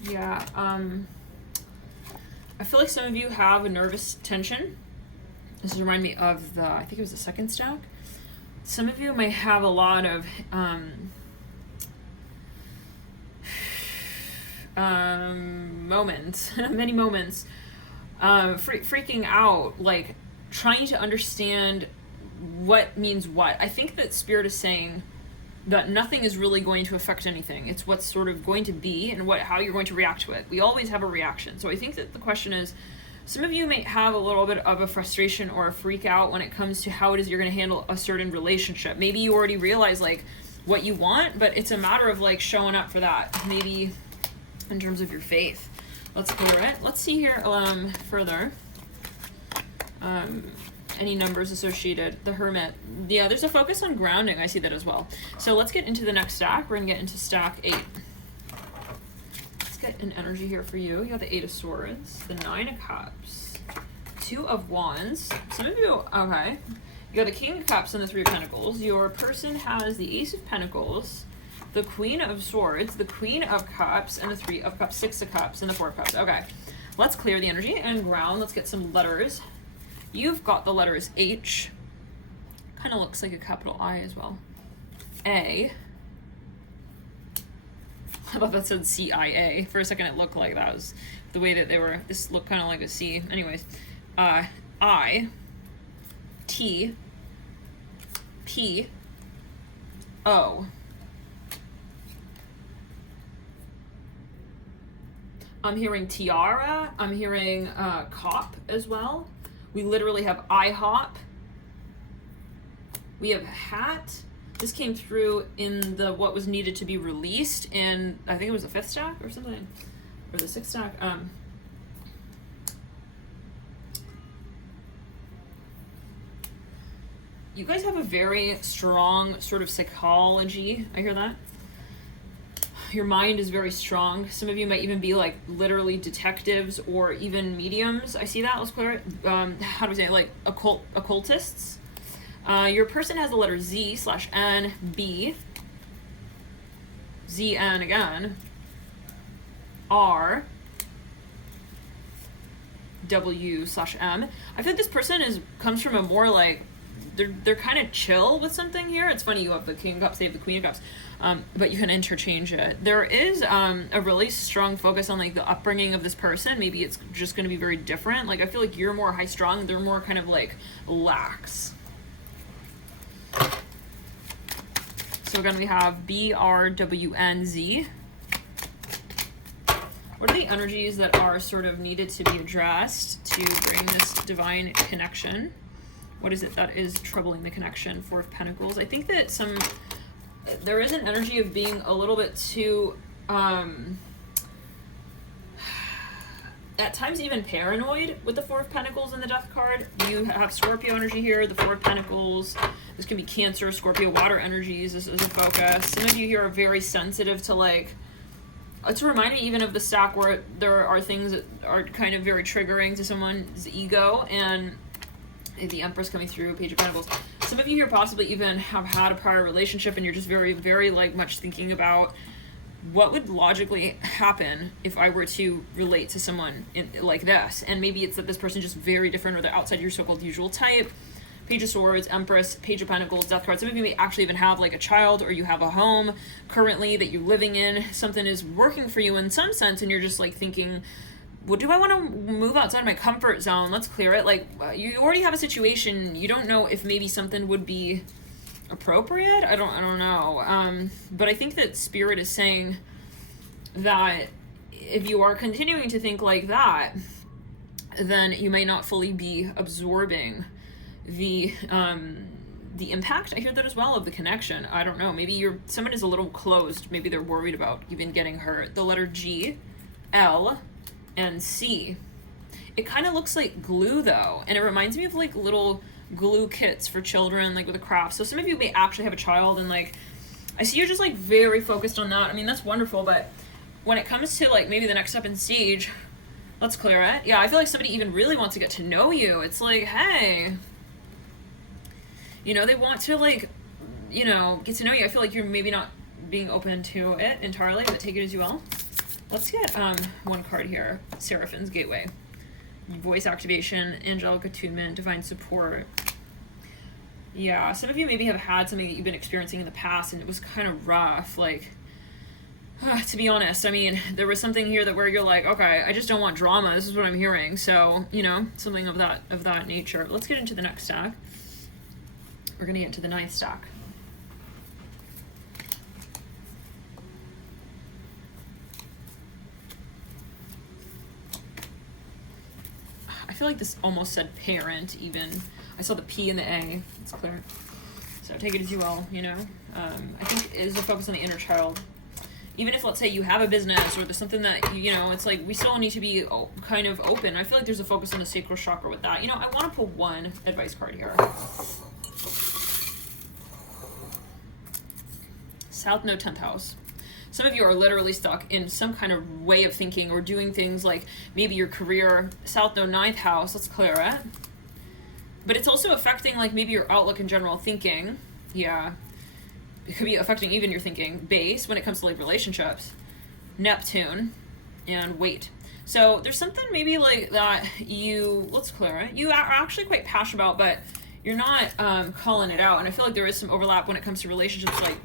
Yeah, I feel like some of you have a nervous tension. This reminds me of the, I think it was the second stack. Some of you may have a lot of moments, many moments, freaking out, like trying to understand what means what. I think that Spirit is saying that nothing is really going to affect anything. It's what's sort of going to be and how you're going to react to it. We always have a reaction. So I think that the question is, some of you may have a little bit of a frustration or a freak out when it comes to how it is you're going to handle a certain relationship. Maybe you already realize like what you want, but it's a matter of like showing up for that. Maybe in terms of your faith. Let's clear it. Let's see here further. Any numbers associated. The Hermit. Yeah, there's a focus on grounding. I see that as well. So let's get into the next stack. We're going to get into stack 8. Let's get an energy here for you. You got the 8 of Swords, the 9 of Cups, 2 of Wands. Some of you, okay. You got the King of Cups and the 3 of Pentacles. Your person has the Ace of Pentacles, the Queen of Swords, the Queen of Cups, and the 3 of Cups, 6 of Cups, and the 4 of Cups. Okay, let's clear the energy and ground. Let's get some letters. You've got the letters H, kind of looks like a capital I as well. A. I thought that said CIA. For a second it looked like that was the way that they were. This looked kind of like a C. Anyways, I. T. P. O. I'm hearing tiara. I'm hearing cop as well. We literally have IHOP. We have hat. This came through in the what was needed to be released, and I think it was the 5th stack or something, or the 6th stack. You guys have a very strong sort of psychology. I hear that. Your mind is very strong. Some of you might even be like literally detectives or even mediums. I see that. Let's clear it. How do we say it? Like occultists. Your person has the letter Z/N, B, ZN again, R, W/M. I feel like this person comes from a more like they're kind of chill with something here. It's funny, you have the King of Cups, they have the Queen of Cups, but you can interchange it. There is a really strong focus on like the upbringing of this person. Maybe it's just going to be very different. Like I feel like you're more high strung, they're more kind of like lax. So again, we have BRWNZ. What are the energies that are sort of needed to be addressed to bring this divine connection? What is it that is troubling the connection? 4 of Pentacles. I think that there is an energy of being a little bit too, at times even paranoid with the 4 of Pentacles and the Death card. You have Scorpio energy here, the 4 of Pentacles. This can be Cancer, Scorpio, water energies. This is a focus. Some of you here are very sensitive to like, it's reminding me even of the stack where there are things that are kind of very triggering to someone's ego, and the Empress coming through, Page of Pentacles. Some of you here possibly even have had a prior relationship and you're just very, very like much thinking about what would logically happen if I were to relate to someone like this. And maybe it's that this person is just very different, or they're outside your so-called usual type. Page of Swords, Empress, Page of Pentacles, Death card. Some of you may actually even have like a child, or you have a home currently that you're living in. Something is working for you in some sense, and you're just like thinking, well, do I want to move outside my comfort zone? Let's clear it. Like, you already have a situation. You don't know if maybe something would be appropriate. I don't know. But I think that Spirit is saying that if you are continuing to think like that, then you may not fully be absorbing the impact. I hear that as well, of the connection. I don't know. Maybe someone is a little closed. Maybe they're worried about even getting hurt. The letter G, L, and C. It kind of looks like glue though, and it reminds me of like little glue kits for children, like with a craft. So some of you may actually have a child, and like I see you're just like very focused on that. I mean, that's wonderful, but when it comes to like maybe the next step in stage, let's clear it. Yeah, I feel like somebody even really wants to get to know you. It's like, hey, you know, they want to like, you know, get to know you. I feel like you're maybe not being open to it entirely, but take it as you will. Let's get one card here. Seraphine's Gateway. Voice activation, angelic attunement, divine support. Yeah, some of you maybe have had something that you've been experiencing in the past and it was kind of rough. Like, to be honest, I mean, there was something here that where you're like, okay, I just don't want drama. This is what I'm hearing. So, you know, something of that nature. Let's get into the next stack. We're gonna get into the 9th stack. I feel like this almost said parent even. I saw the P and the A. It's clear. So take it as you will, you know. I think it is a focus on the inner child. Even if, let's say, you have a business or there's something that, you know, it's like we still need to be kind of open. I feel like there's a focus on the sacral chakra with that. You know, I want to pull one advice card here. South Node 10th house. Some of you are literally stuck in some kind of way of thinking or doing things like maybe your career. South Node 9th house, let's clear it. But it's also affecting like maybe your outlook in general thinking. Yeah. It could be affecting even your thinking base when it comes to like relationships. Neptune and weight. So there's something maybe like that let's clear it. You are actually quite passionate about, but you're not calling it out. And I feel like there is some overlap when it comes to relationships. Like,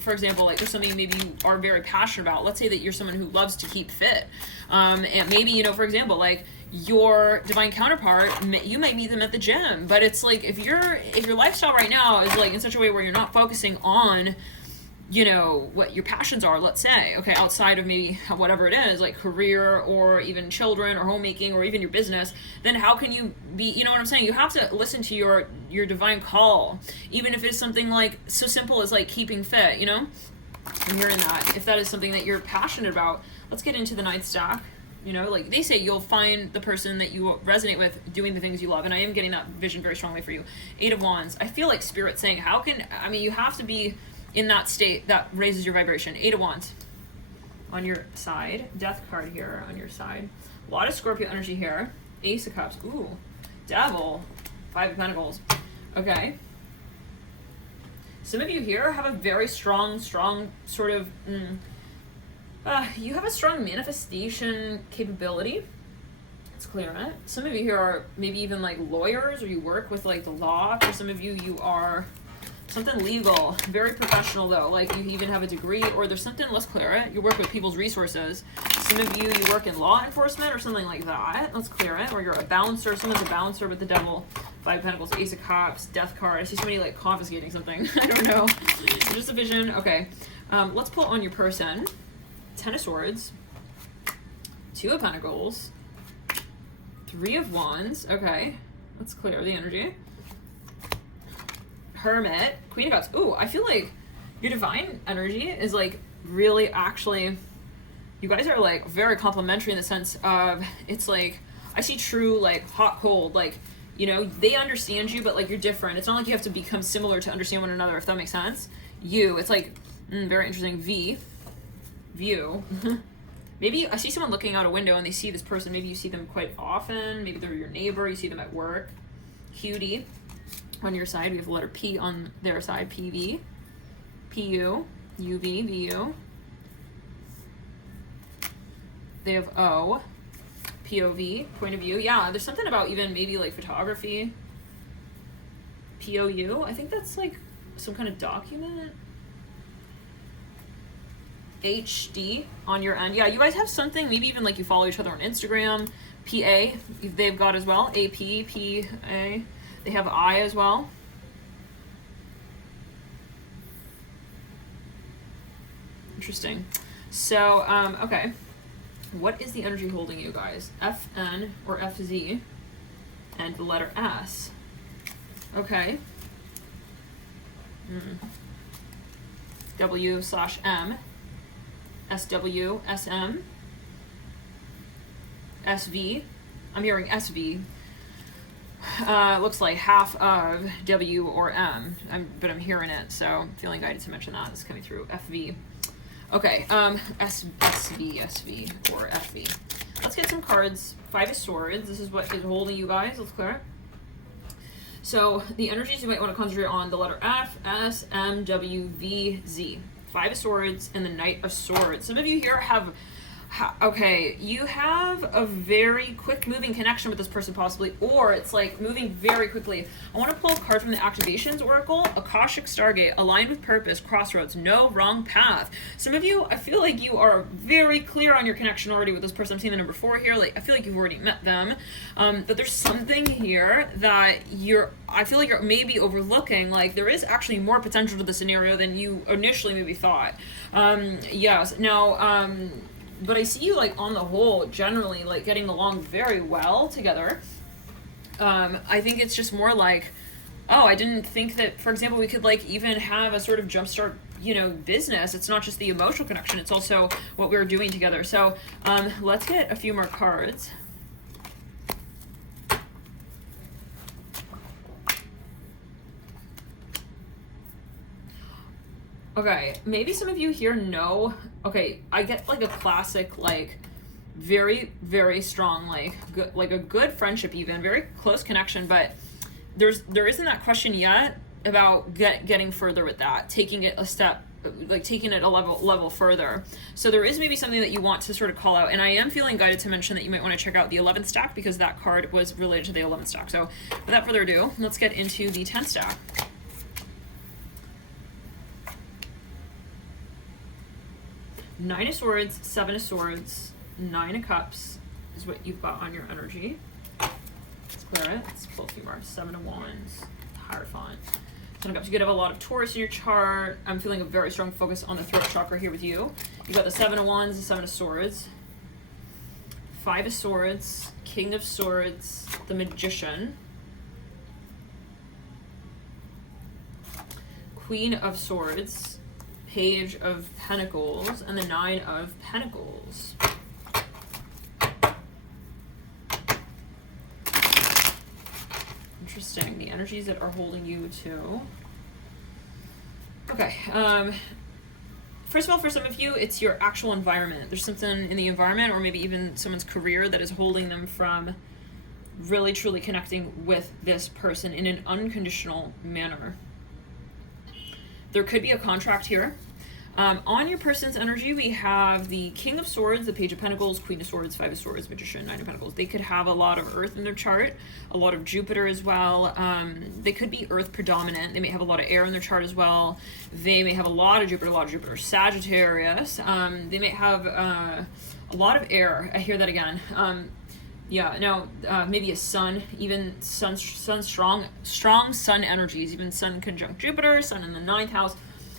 for example, like there's something maybe you are very passionate about. Let's say that you're someone who loves to keep fit. And maybe, you know, for example, like your divine counterpart, you might meet them at the gym. But it's like if your lifestyle right now is like in such a way where you're not focusing on, you know, what your passions are, let's say, okay, outside of maybe whatever it is, like career or even children or homemaking or even your business, then how can you be, you know what I'm saying? You have to listen to your divine call, even if it's something like so simple as like keeping fit, you know? I'm hearing that. If that is something that you're passionate about, let's get into the 9th stack. You know, like they say, you'll find the person that you resonate with doing the things you love. And I am getting that vision very strongly for you. 8 of Wands. I feel like Spirit saying, you have to be in that state that raises your vibration. 8 of Wands on your side. Death card here on your side. A lot of Scorpio energy here. Ace of Cups. Ooh. Devil. 5 of Pentacles. Okay. Some of you here have a very strong sort of... you have a strong manifestation capability. Let's clear it. Some of you here are maybe even like lawyers, or you work with like the law. For some of you, you are something legal, very professional though. Like you even have a degree, or there's something, let's clear it. You work with people's resources. Some of you work in law enforcement or something like that. Let's clear it. Or you're a bouncer. Someone's a bouncer with the Devil. 5 of Pentacles, Ace of Cups, Death card. I see somebody like confiscating something. I don't know. Just a vision. Okay. Let's pull on your person. 10 of Swords, 2 of Pentacles, 3 of Wands. Okay, let's clear the energy. Hermit, Queen of Cups. Ooh, I feel like your divine energy is like really actually, you guys are like very complimentary in the sense of it's like, I see true like hot, cold, like, you know, they understand you, but like you're different. It's not like you have to become similar to understand one another, if that makes sense. It's like very interesting. View. Maybe I see someone looking out a window and they see this person. Maybe you see them quite often. Maybe they're your neighbor. You see them at work. Cutie on your side. We have the letter P on their side. PV, PU, UV, VU. They have O, POV, point of view. Yeah, there's something about even maybe like photography. POU. I think that's like some kind of document. HD on your end. Yeah, you guys have something, maybe even like you follow each other on Instagram. PA, they've got as well. AP, PA, they have I as well. Interesting. So, okay. What is the energy holding you guys? FN or FZ and the letter S. Okay. W/M. SW, SM, SV, I'm hearing SV. Looks like half of W or M, but I'm hearing it, so I'm feeling guided to mention that. It's coming through FV. Okay, SV, or FV. Let's get some cards. 5 of Swords. This is what is holding you guys. Let's clear it. So the energies you might want to concentrate on: the letter F, S, M, W, V, Z. 5 of Swords and the Knight of Swords. Some of you here have, okay, you have a very quick moving connection with this person possibly, or it's like moving very quickly. I want to pull a card from the Activations Oracle: Akashic Stargate, aligned with purpose, crossroads, no wrong path. Some of you, I feel like you are very clear on your connection already with this person. I'm seeing the number 4 here. Like, I feel like you've already met them, but there's something here that I feel like you're maybe overlooking. Like, there is actually more potential to the scenario than you initially maybe thought. Yes. Now, but I see you, like, on the whole, generally, like, getting along very well together. I think it's just more like, oh, I didn't think that, for example, we could, like, even have a sort of jumpstart, you know, business. It's not just the emotional connection, it's also what we're doing together. So let's get a few more cards. Okay, maybe some of you here know, okay, I get like a classic, like, very, very strong, like a good friendship, even very close connection, but there isn't that question yet about getting further with that, taking it a step, like taking it a level further. So there is maybe something that you want to sort of call out, and I am feeling guided to mention that you might want to check out the 11th stack, because that card was related to the 11th stack. So without further ado, let's get into the 10th stack. Nine of Swords, 7 of Swords, 9 of Cups is what you've got on your energy. Let's clear it. Let's pull a few more. 7 of Wands, Hierophant. 7 of Cups. You could have a lot of Taurus in your chart. I'm feeling a very strong focus on the throat chakra here with you. You've got the 7 of Wands, the 7 of Swords, 5 of Swords, King of Swords, the Magician, Queen of Swords, Page of Pentacles, and the 9 of Pentacles. Interesting. The energies that are holding you too. Okay. First of all, for some of you, it's your actual environment. There's something in the environment, or maybe even someone's career, that is holding them from really truly connecting with this person in an unconditional manner. There could be a contract here. On your person's energy, we have the King of Swords, the Page of Pentacles, Queen of Swords, 5 of Swords, Magician, 9 of Pentacles. They could have a lot of Earth in their chart, a lot of Jupiter as well. They could be Earth predominant. They may have a lot of air in their chart as well. They may have a lot of Jupiter, Sagittarius. They may have a lot of air. I hear that again. Yeah, no, maybe a sun, even sun strong sun energies, even sun conjunct Jupiter, sun in the 9th house.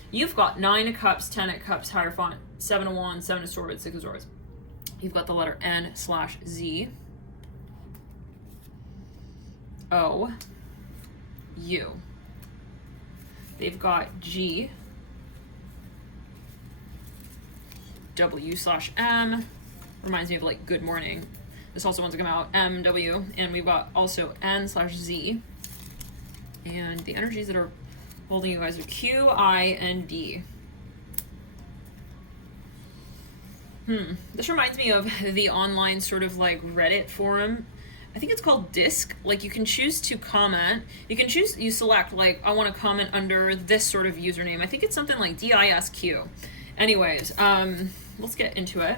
You've got 9 of Cups, 10 of Cups, Hierophant, 7 of Wands, 7 of Swords, 6 of Swords. You've got the letter N/Z. O. U. They've got G. W/M. Reminds me of, like, good morning. This also wants to come out. M, W. And we've got also N/Z. And the energies that are holding you guys are Q, I, and D. This reminds me of the online sort of like Reddit forum. I think it's called Disc. Like, you can choose to comment. You select, like, I want to comment under this sort of username. I think it's something like DISQ. Anyways, let's get into it.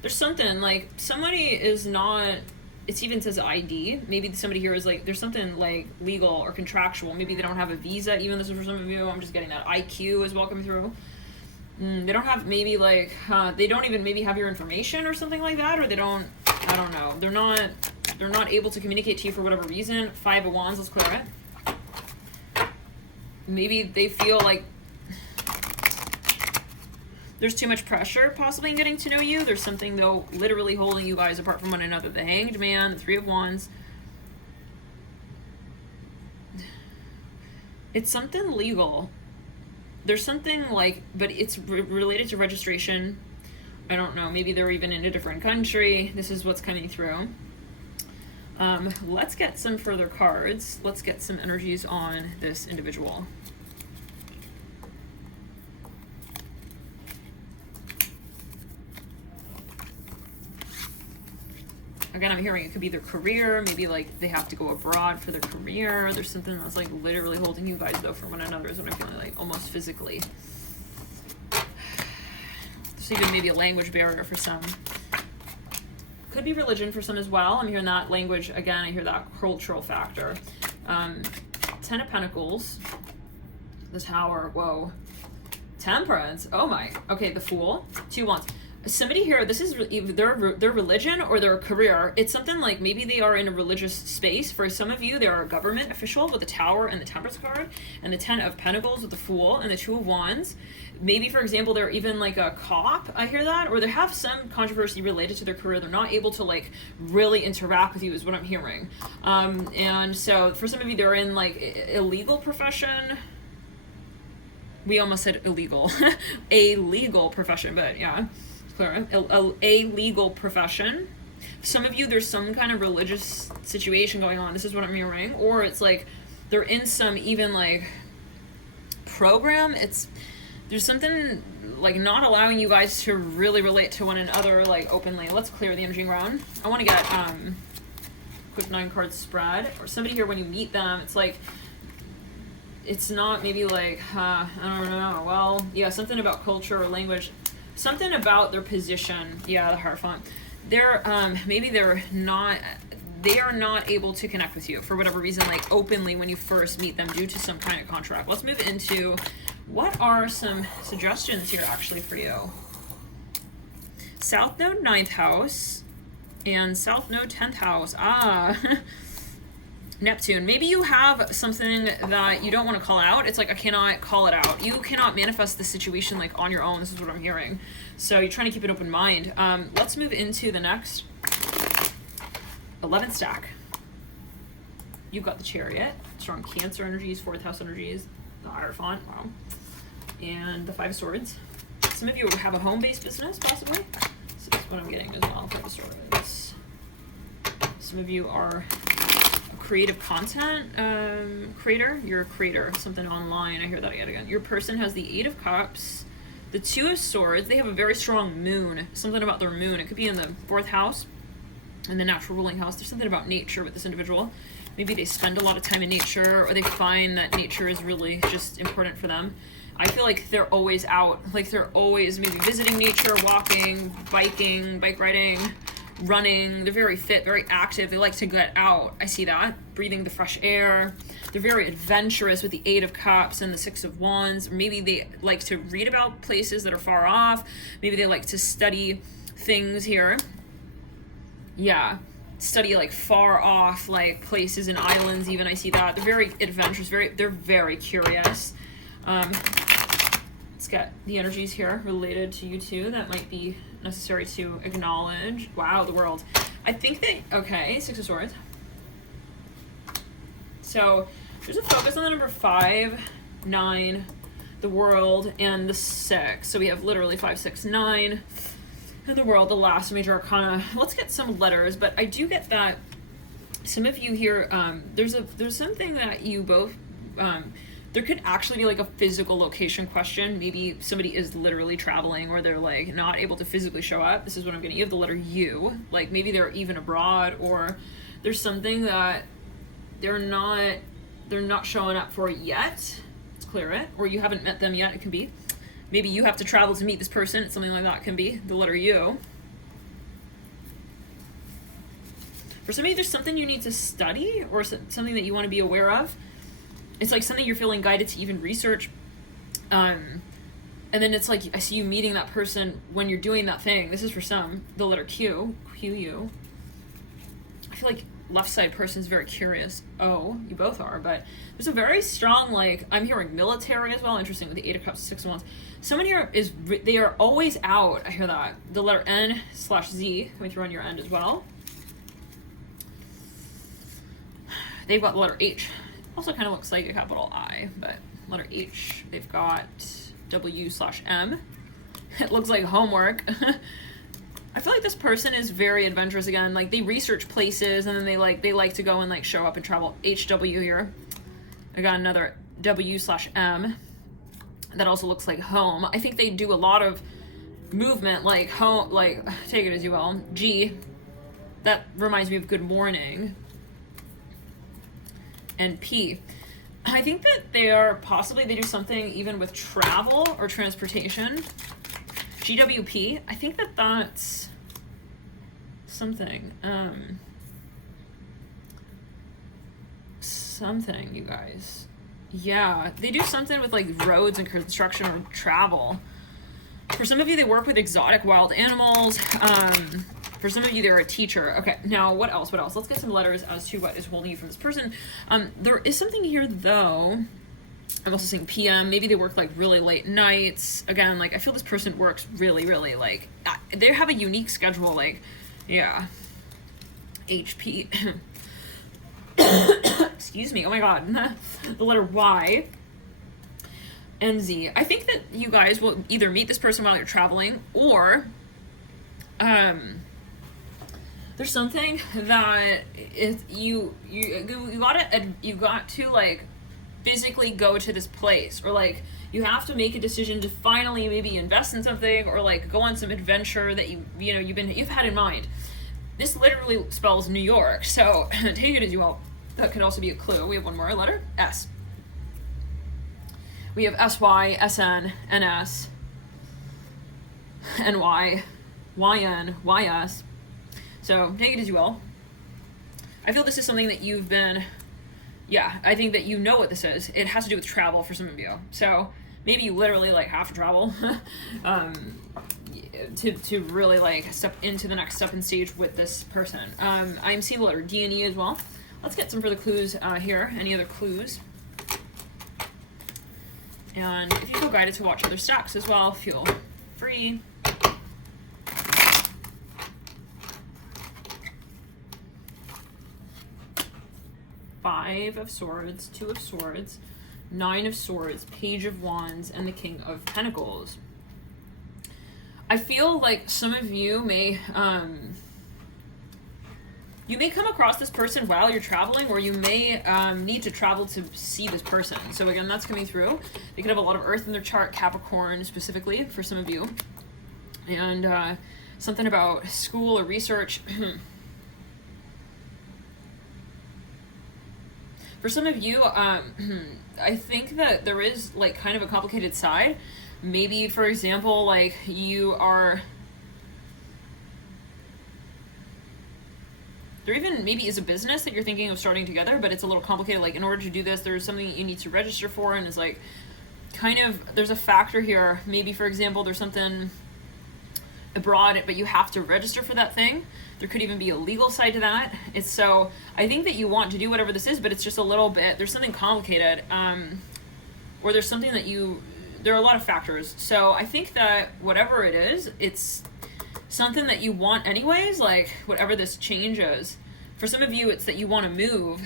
There's something like somebody is not, it even says ID. Maybe somebody here is like, there's something like legal or contractual. Maybe they don't have a visa. Even this is for some of you. I'm just getting that IQ is welcome through. They don't have, maybe like, they don't even maybe have your information or something like that, or they don't, I don't know. They're not able to communicate to you for whatever reason. 5 of Wands, let's clear it. Maybe they feel like there's too much pressure possibly in getting to know you. There's something, though, literally holding you guys apart from one another. The Hanged Man, the 3 of Wands. It's something legal. There's something like, but it's related to registration. I don't know, maybe they're even in a different country. This is what's coming through. Let's get some further cards. Let's get some energies on this individual. Again, I'm hearing it could be their career, maybe like they have to go abroad for their career. There's something that's like literally holding you guys though from one another is what I'm feeling, like almost physically. There's even maybe a language barrier for some. Could be religion for some as well. I'm hearing that language, again, I hear that cultural factor. 10 of Pentacles, the Tower, whoa. Temperance, oh my, okay, the Fool, 2 Wands. Somebody here, this is either their religion or their career. It's something like maybe they are in a religious space. For some of you, they are a government official with the Tower and the Temperance card, and the 10 of Pentacles with the Fool and the 2 of Wands. Maybe, for example, they're even like a cop, I hear that, or they have some controversy related to their career. They're not able to like really interact with you is what I'm hearing. And so for some of you, they're in like illegal profession. We almost said illegal. A legal profession, but yeah. A legal profession. Some of you, there's some kind of religious situation going on. This is what I'm hearing. Or it's like they're in some even like program. There's something like not allowing you guys to really relate to one another like openly. Let's clear the energy around. I want to get quick 9 card spread. Or somebody here, when you meet them, it's like it's not maybe like I don't know. Well, yeah, something about culture or language. Something about their position, yeah, the Hierophant. They're maybe they are not able to connect with you for whatever reason, like openly when you first meet them due to some kind of contract. Let's move into what are some suggestions here actually for you. South Node 9th house and South Node 10th house. Neptune. Maybe you have something that you don't want to call out. It's like, I cannot call it out. You cannot manifest the situation like on your own. This is what I'm hearing. So you're trying to keep an open mind. Let's move into the next 11th stack. You've got the Chariot, strong Cancer energies, 4th house energies, the Hierophant, wow. And the 5 of Swords. Some of you have a home-based business, possibly. So that's what I'm getting as well, 5 of Swords. Some of you are creative content creator. You're a creator, something online. I hear that again. Your person has the 8 of Cups, the 2 of Swords. They have a very strong moon, something about their moon. It could be in the 4th house, in the natural ruling house. There's something about nature with this individual. Maybe they spend a lot of time in nature, or they find that nature is really just important for them. I feel like they're always out, like they're always maybe visiting nature, walking, biking, bike riding, running. They're very fit, very active. They like to get out. I see that. Breathing the fresh air. They're very adventurous with the 8 of Cups and the 6 of Wands. Maybe they like to read about places that are far off. Maybe they like to study things here. Yeah. Study like far off like places and islands even. I see that. They're very adventurous. They're very curious. Let's get the energies here related to you two that might be necessary to acknowledge. Wow, the World. I think that, okay, 6 of Swords. So there's a focus on the number 5, 9, the World, and the 6. So we have literally 5, 6, 9, and the World, the last major arcana. Let's get some letters, but I do get that some of you here, there's something that you both, there could actually be like a physical location question. Maybe somebody is literally traveling, or they're like not able to physically show up. This is what I'm getting. You have the letter U. Like maybe they're even abroad, or there's something that they're not showing up for yet. Let's clear it. Or you haven't met them yet. It can be. Maybe you have to travel to meet this person. It's something like that. It can be the letter U. For somebody, there's something you need to study, or something that you want to be aware of. It's like something you're feeling guided to even research. And then it's like, I see you meeting that person when you're doing that thing. This is for some, the letter Q, Q-U. I feel like left side person is very curious. Oh, you both are, but there's a very strong, like, I'm hearing military as well. Interesting with the 8 of Cups, 6 of Wands. Someone here they are always out. I hear that. The letter N/Z coming through on your end as well. They've got the letter H. Also kind of looks like a capital I, but letter H. They've got W/M. It looks like homework. I feel like this person is very adventurous again. Like, they research places, and then they like to go and like show up and travel. HW here. I got another W/M. That also looks like home. I think they do a lot of movement, like home, like take it as you will. G. That reminds me of good morning. And P. I think that they do something even with travel or transportation. GWP. I think that that's something. Something, you guys. Yeah, they do something with like roads and construction or travel. For some of you, they work with exotic wild animals. For some of you, they're a teacher. Okay, now what else? What else? Let's get some letters as to what is holding you from this person. There is something here though. I'm also seeing PM. Maybe they work like really late nights. Again, like I feel this person works really, really like, they have a unique schedule. Like, yeah. HP. Excuse me. Oh my God. The letter Y. And Z. I think that you guys will either meet this person while you're traveling, or there's something that you got to like physically go to this place, or like you have to make a decision to finally maybe invest in something, or like go on some adventure that you've had in mind. This literally spells New York, so take it as you will. That could also be a clue. We have one more letter, S. We have SY, SN, NS, NY, YN, YS. So take it as you will. I feel this is something that you've been, I think that you know what this is. It has to do with travel for some of you. So maybe you literally like have to travel to really like step into the next step and stage with this person. I'm seeing the letter D and E as well. Let's get some further clues here. Any other clues? And if you feel guided to watch other stacks as well, feel free. Five of Swords, Two of Swords, Nine of Swords, Page of Wands, and the King of Pentacles. I feel like some of you may come across this person while you're traveling, or you may need to travel to see this person. So again, that's coming through. They could have a lot of Earth in their chart, Capricorn specifically for some of you. And something about school or research. For some of you, I think that there is like kind of a complicated side. Maybe, for example, like there even maybe is a business that you're thinking of starting together, but it's a little complicated. Like, in order to do this, there's something you need to register for, and it's like kind of, there's a factor here. Maybe, for example, there's something abroad, but you have to register for that thing. There could even be a legal side to that. It's so, I think that you want to do whatever this is, but it's just a little bit, there's something complicated, or there's something that there are a lot of factors. So I think that whatever it is, it's something that you want anyways, like whatever this change is. For some of you, it's that you want to move,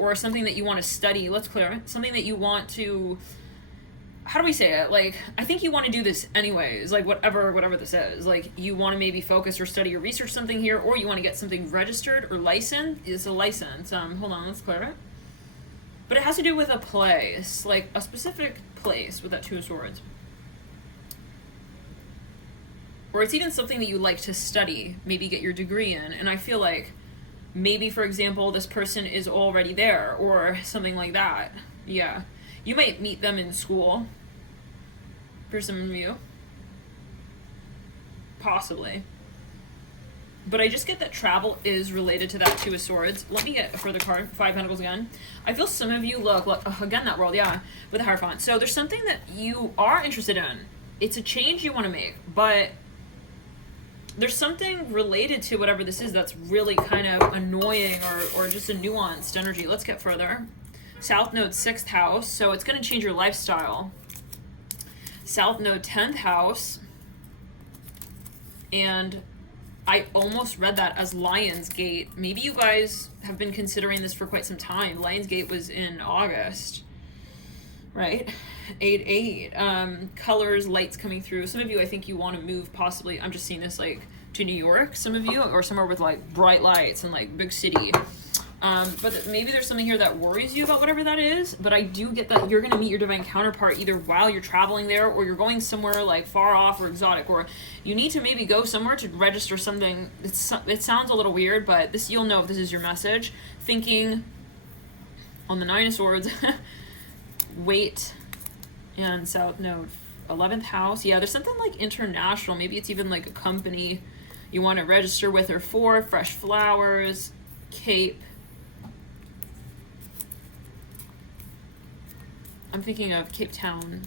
or something that you want to study. Let's clear it. Something that you want to, how do we say it? Like, I think you want to do this anyways, like whatever this is. Like, you want to maybe focus or study or research something here, or you want to get something registered or licensed. It's a license. Hold on, let's clear it. But it has to do with a place, like a specific place with that Two of Swords. Or it's even something that you like to study, maybe get your degree in. And I feel like maybe, for example, this person is already there or something like that. Yeah. You might meet them in school, for some of you. Possibly. But I just get that travel is related to that Two of Swords. Let me get a further card, Five of Pentacles again. I feel some of you look, again, that world, yeah, with the Hierophant. So there's something that you are interested in. It's a change you want to make, but there's something related to whatever this is that's really kind of annoying, or just a nuanced energy. Let's get further. South Node 6th house, so it's going to change your lifestyle. South Node 10th house, and I almost read that as Lion's Gate. Maybe you guys have been considering this for quite some time. Lion's Gate was in August, right? 8, colors, lights coming through. Some of you, I think you want to move possibly, I'm just seeing this like to New York, some of you, or somewhere with like bright lights and like big city. But maybe there's something here that worries you about whatever that is, but I do get that you're going to meet your divine counterpart either while you're traveling there, or you're going somewhere like far off or exotic, or you need to maybe go somewhere to register something. It sounds a little weird, but this, you'll know if this is your message. Thinking on the 9 of Swords, wait, and South Node, 11th house. Yeah, there's something like international. Maybe it's even like a company you want to register with or for. Fresh flowers, Cape. I'm thinking of Cape Town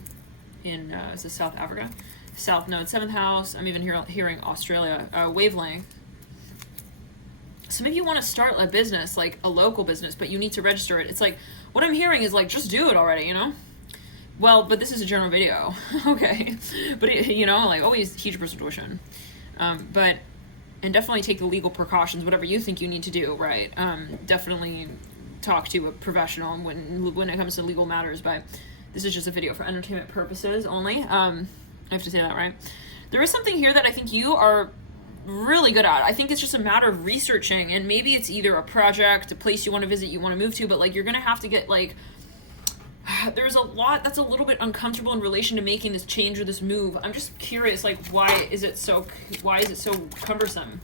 in is it South Africa? South Node, 7th house. I'm even hearing Australia. Wavelength. Some of you want to start a business, like a local business, but you need to register it. It's like, what I'm hearing is like, just do it already, you know? Well, but this is a general video. Okay. But, you know, like always huge personal tuition. But, and definitely take the legal precautions, whatever you think you need to do, right? Definitely talk to a professional when it comes to legal matters, but this is just a video for entertainment purposes only. I have to say that, right? There is something here that I think you are really good at. I think it's just a matter of researching, and maybe it's either a project, a place you want to visit, you want to move to, but like you're gonna have to get like, there's a lot that's a little bit uncomfortable in relation to making this change or this move. I'm just curious, like why is it so cumbersome?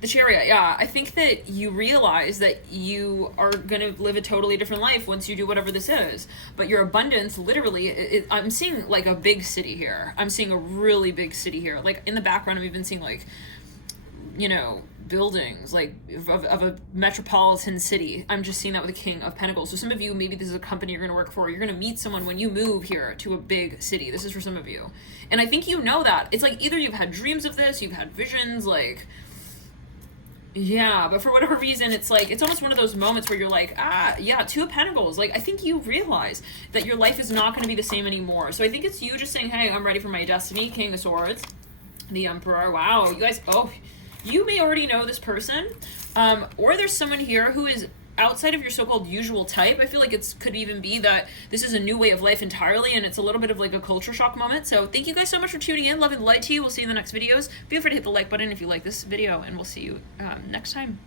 The Chariot, yeah. I think that you realize that you are going to live a totally different life once you do whatever this is. But your abundance, literally, I'm seeing like a big city here. I'm seeing a really big city here. Like in the background, I'm even seeing like, you know, buildings like of a metropolitan city. I'm just seeing that with the King of Pentacles. So some of you, maybe this is a company you're going to work for. You're going to meet someone when you move here to a big city. This is for some of you. And I think you know that. It's like either you've had dreams of this, you've had visions, like... Yeah, but for whatever reason, it's like, it's almost one of those moments where you're like, yeah, 2 of Pentacles. Like, I think you realize that your life is not going to be the same anymore. So I think it's you just saying, hey, I'm ready for my destiny. King of Swords, the Emperor. Wow, you guys, oh, you may already know this person. Or there's someone here who is outside of your so-called usual type. I feel like it could even be that this is a new way of life entirely, and it's a little bit of like a culture shock moment. So thank you guys so much for tuning in. Love and light to you. We'll see you in the next videos. Feel free to hit the like button if you like this video, and we'll see you next time. Bye.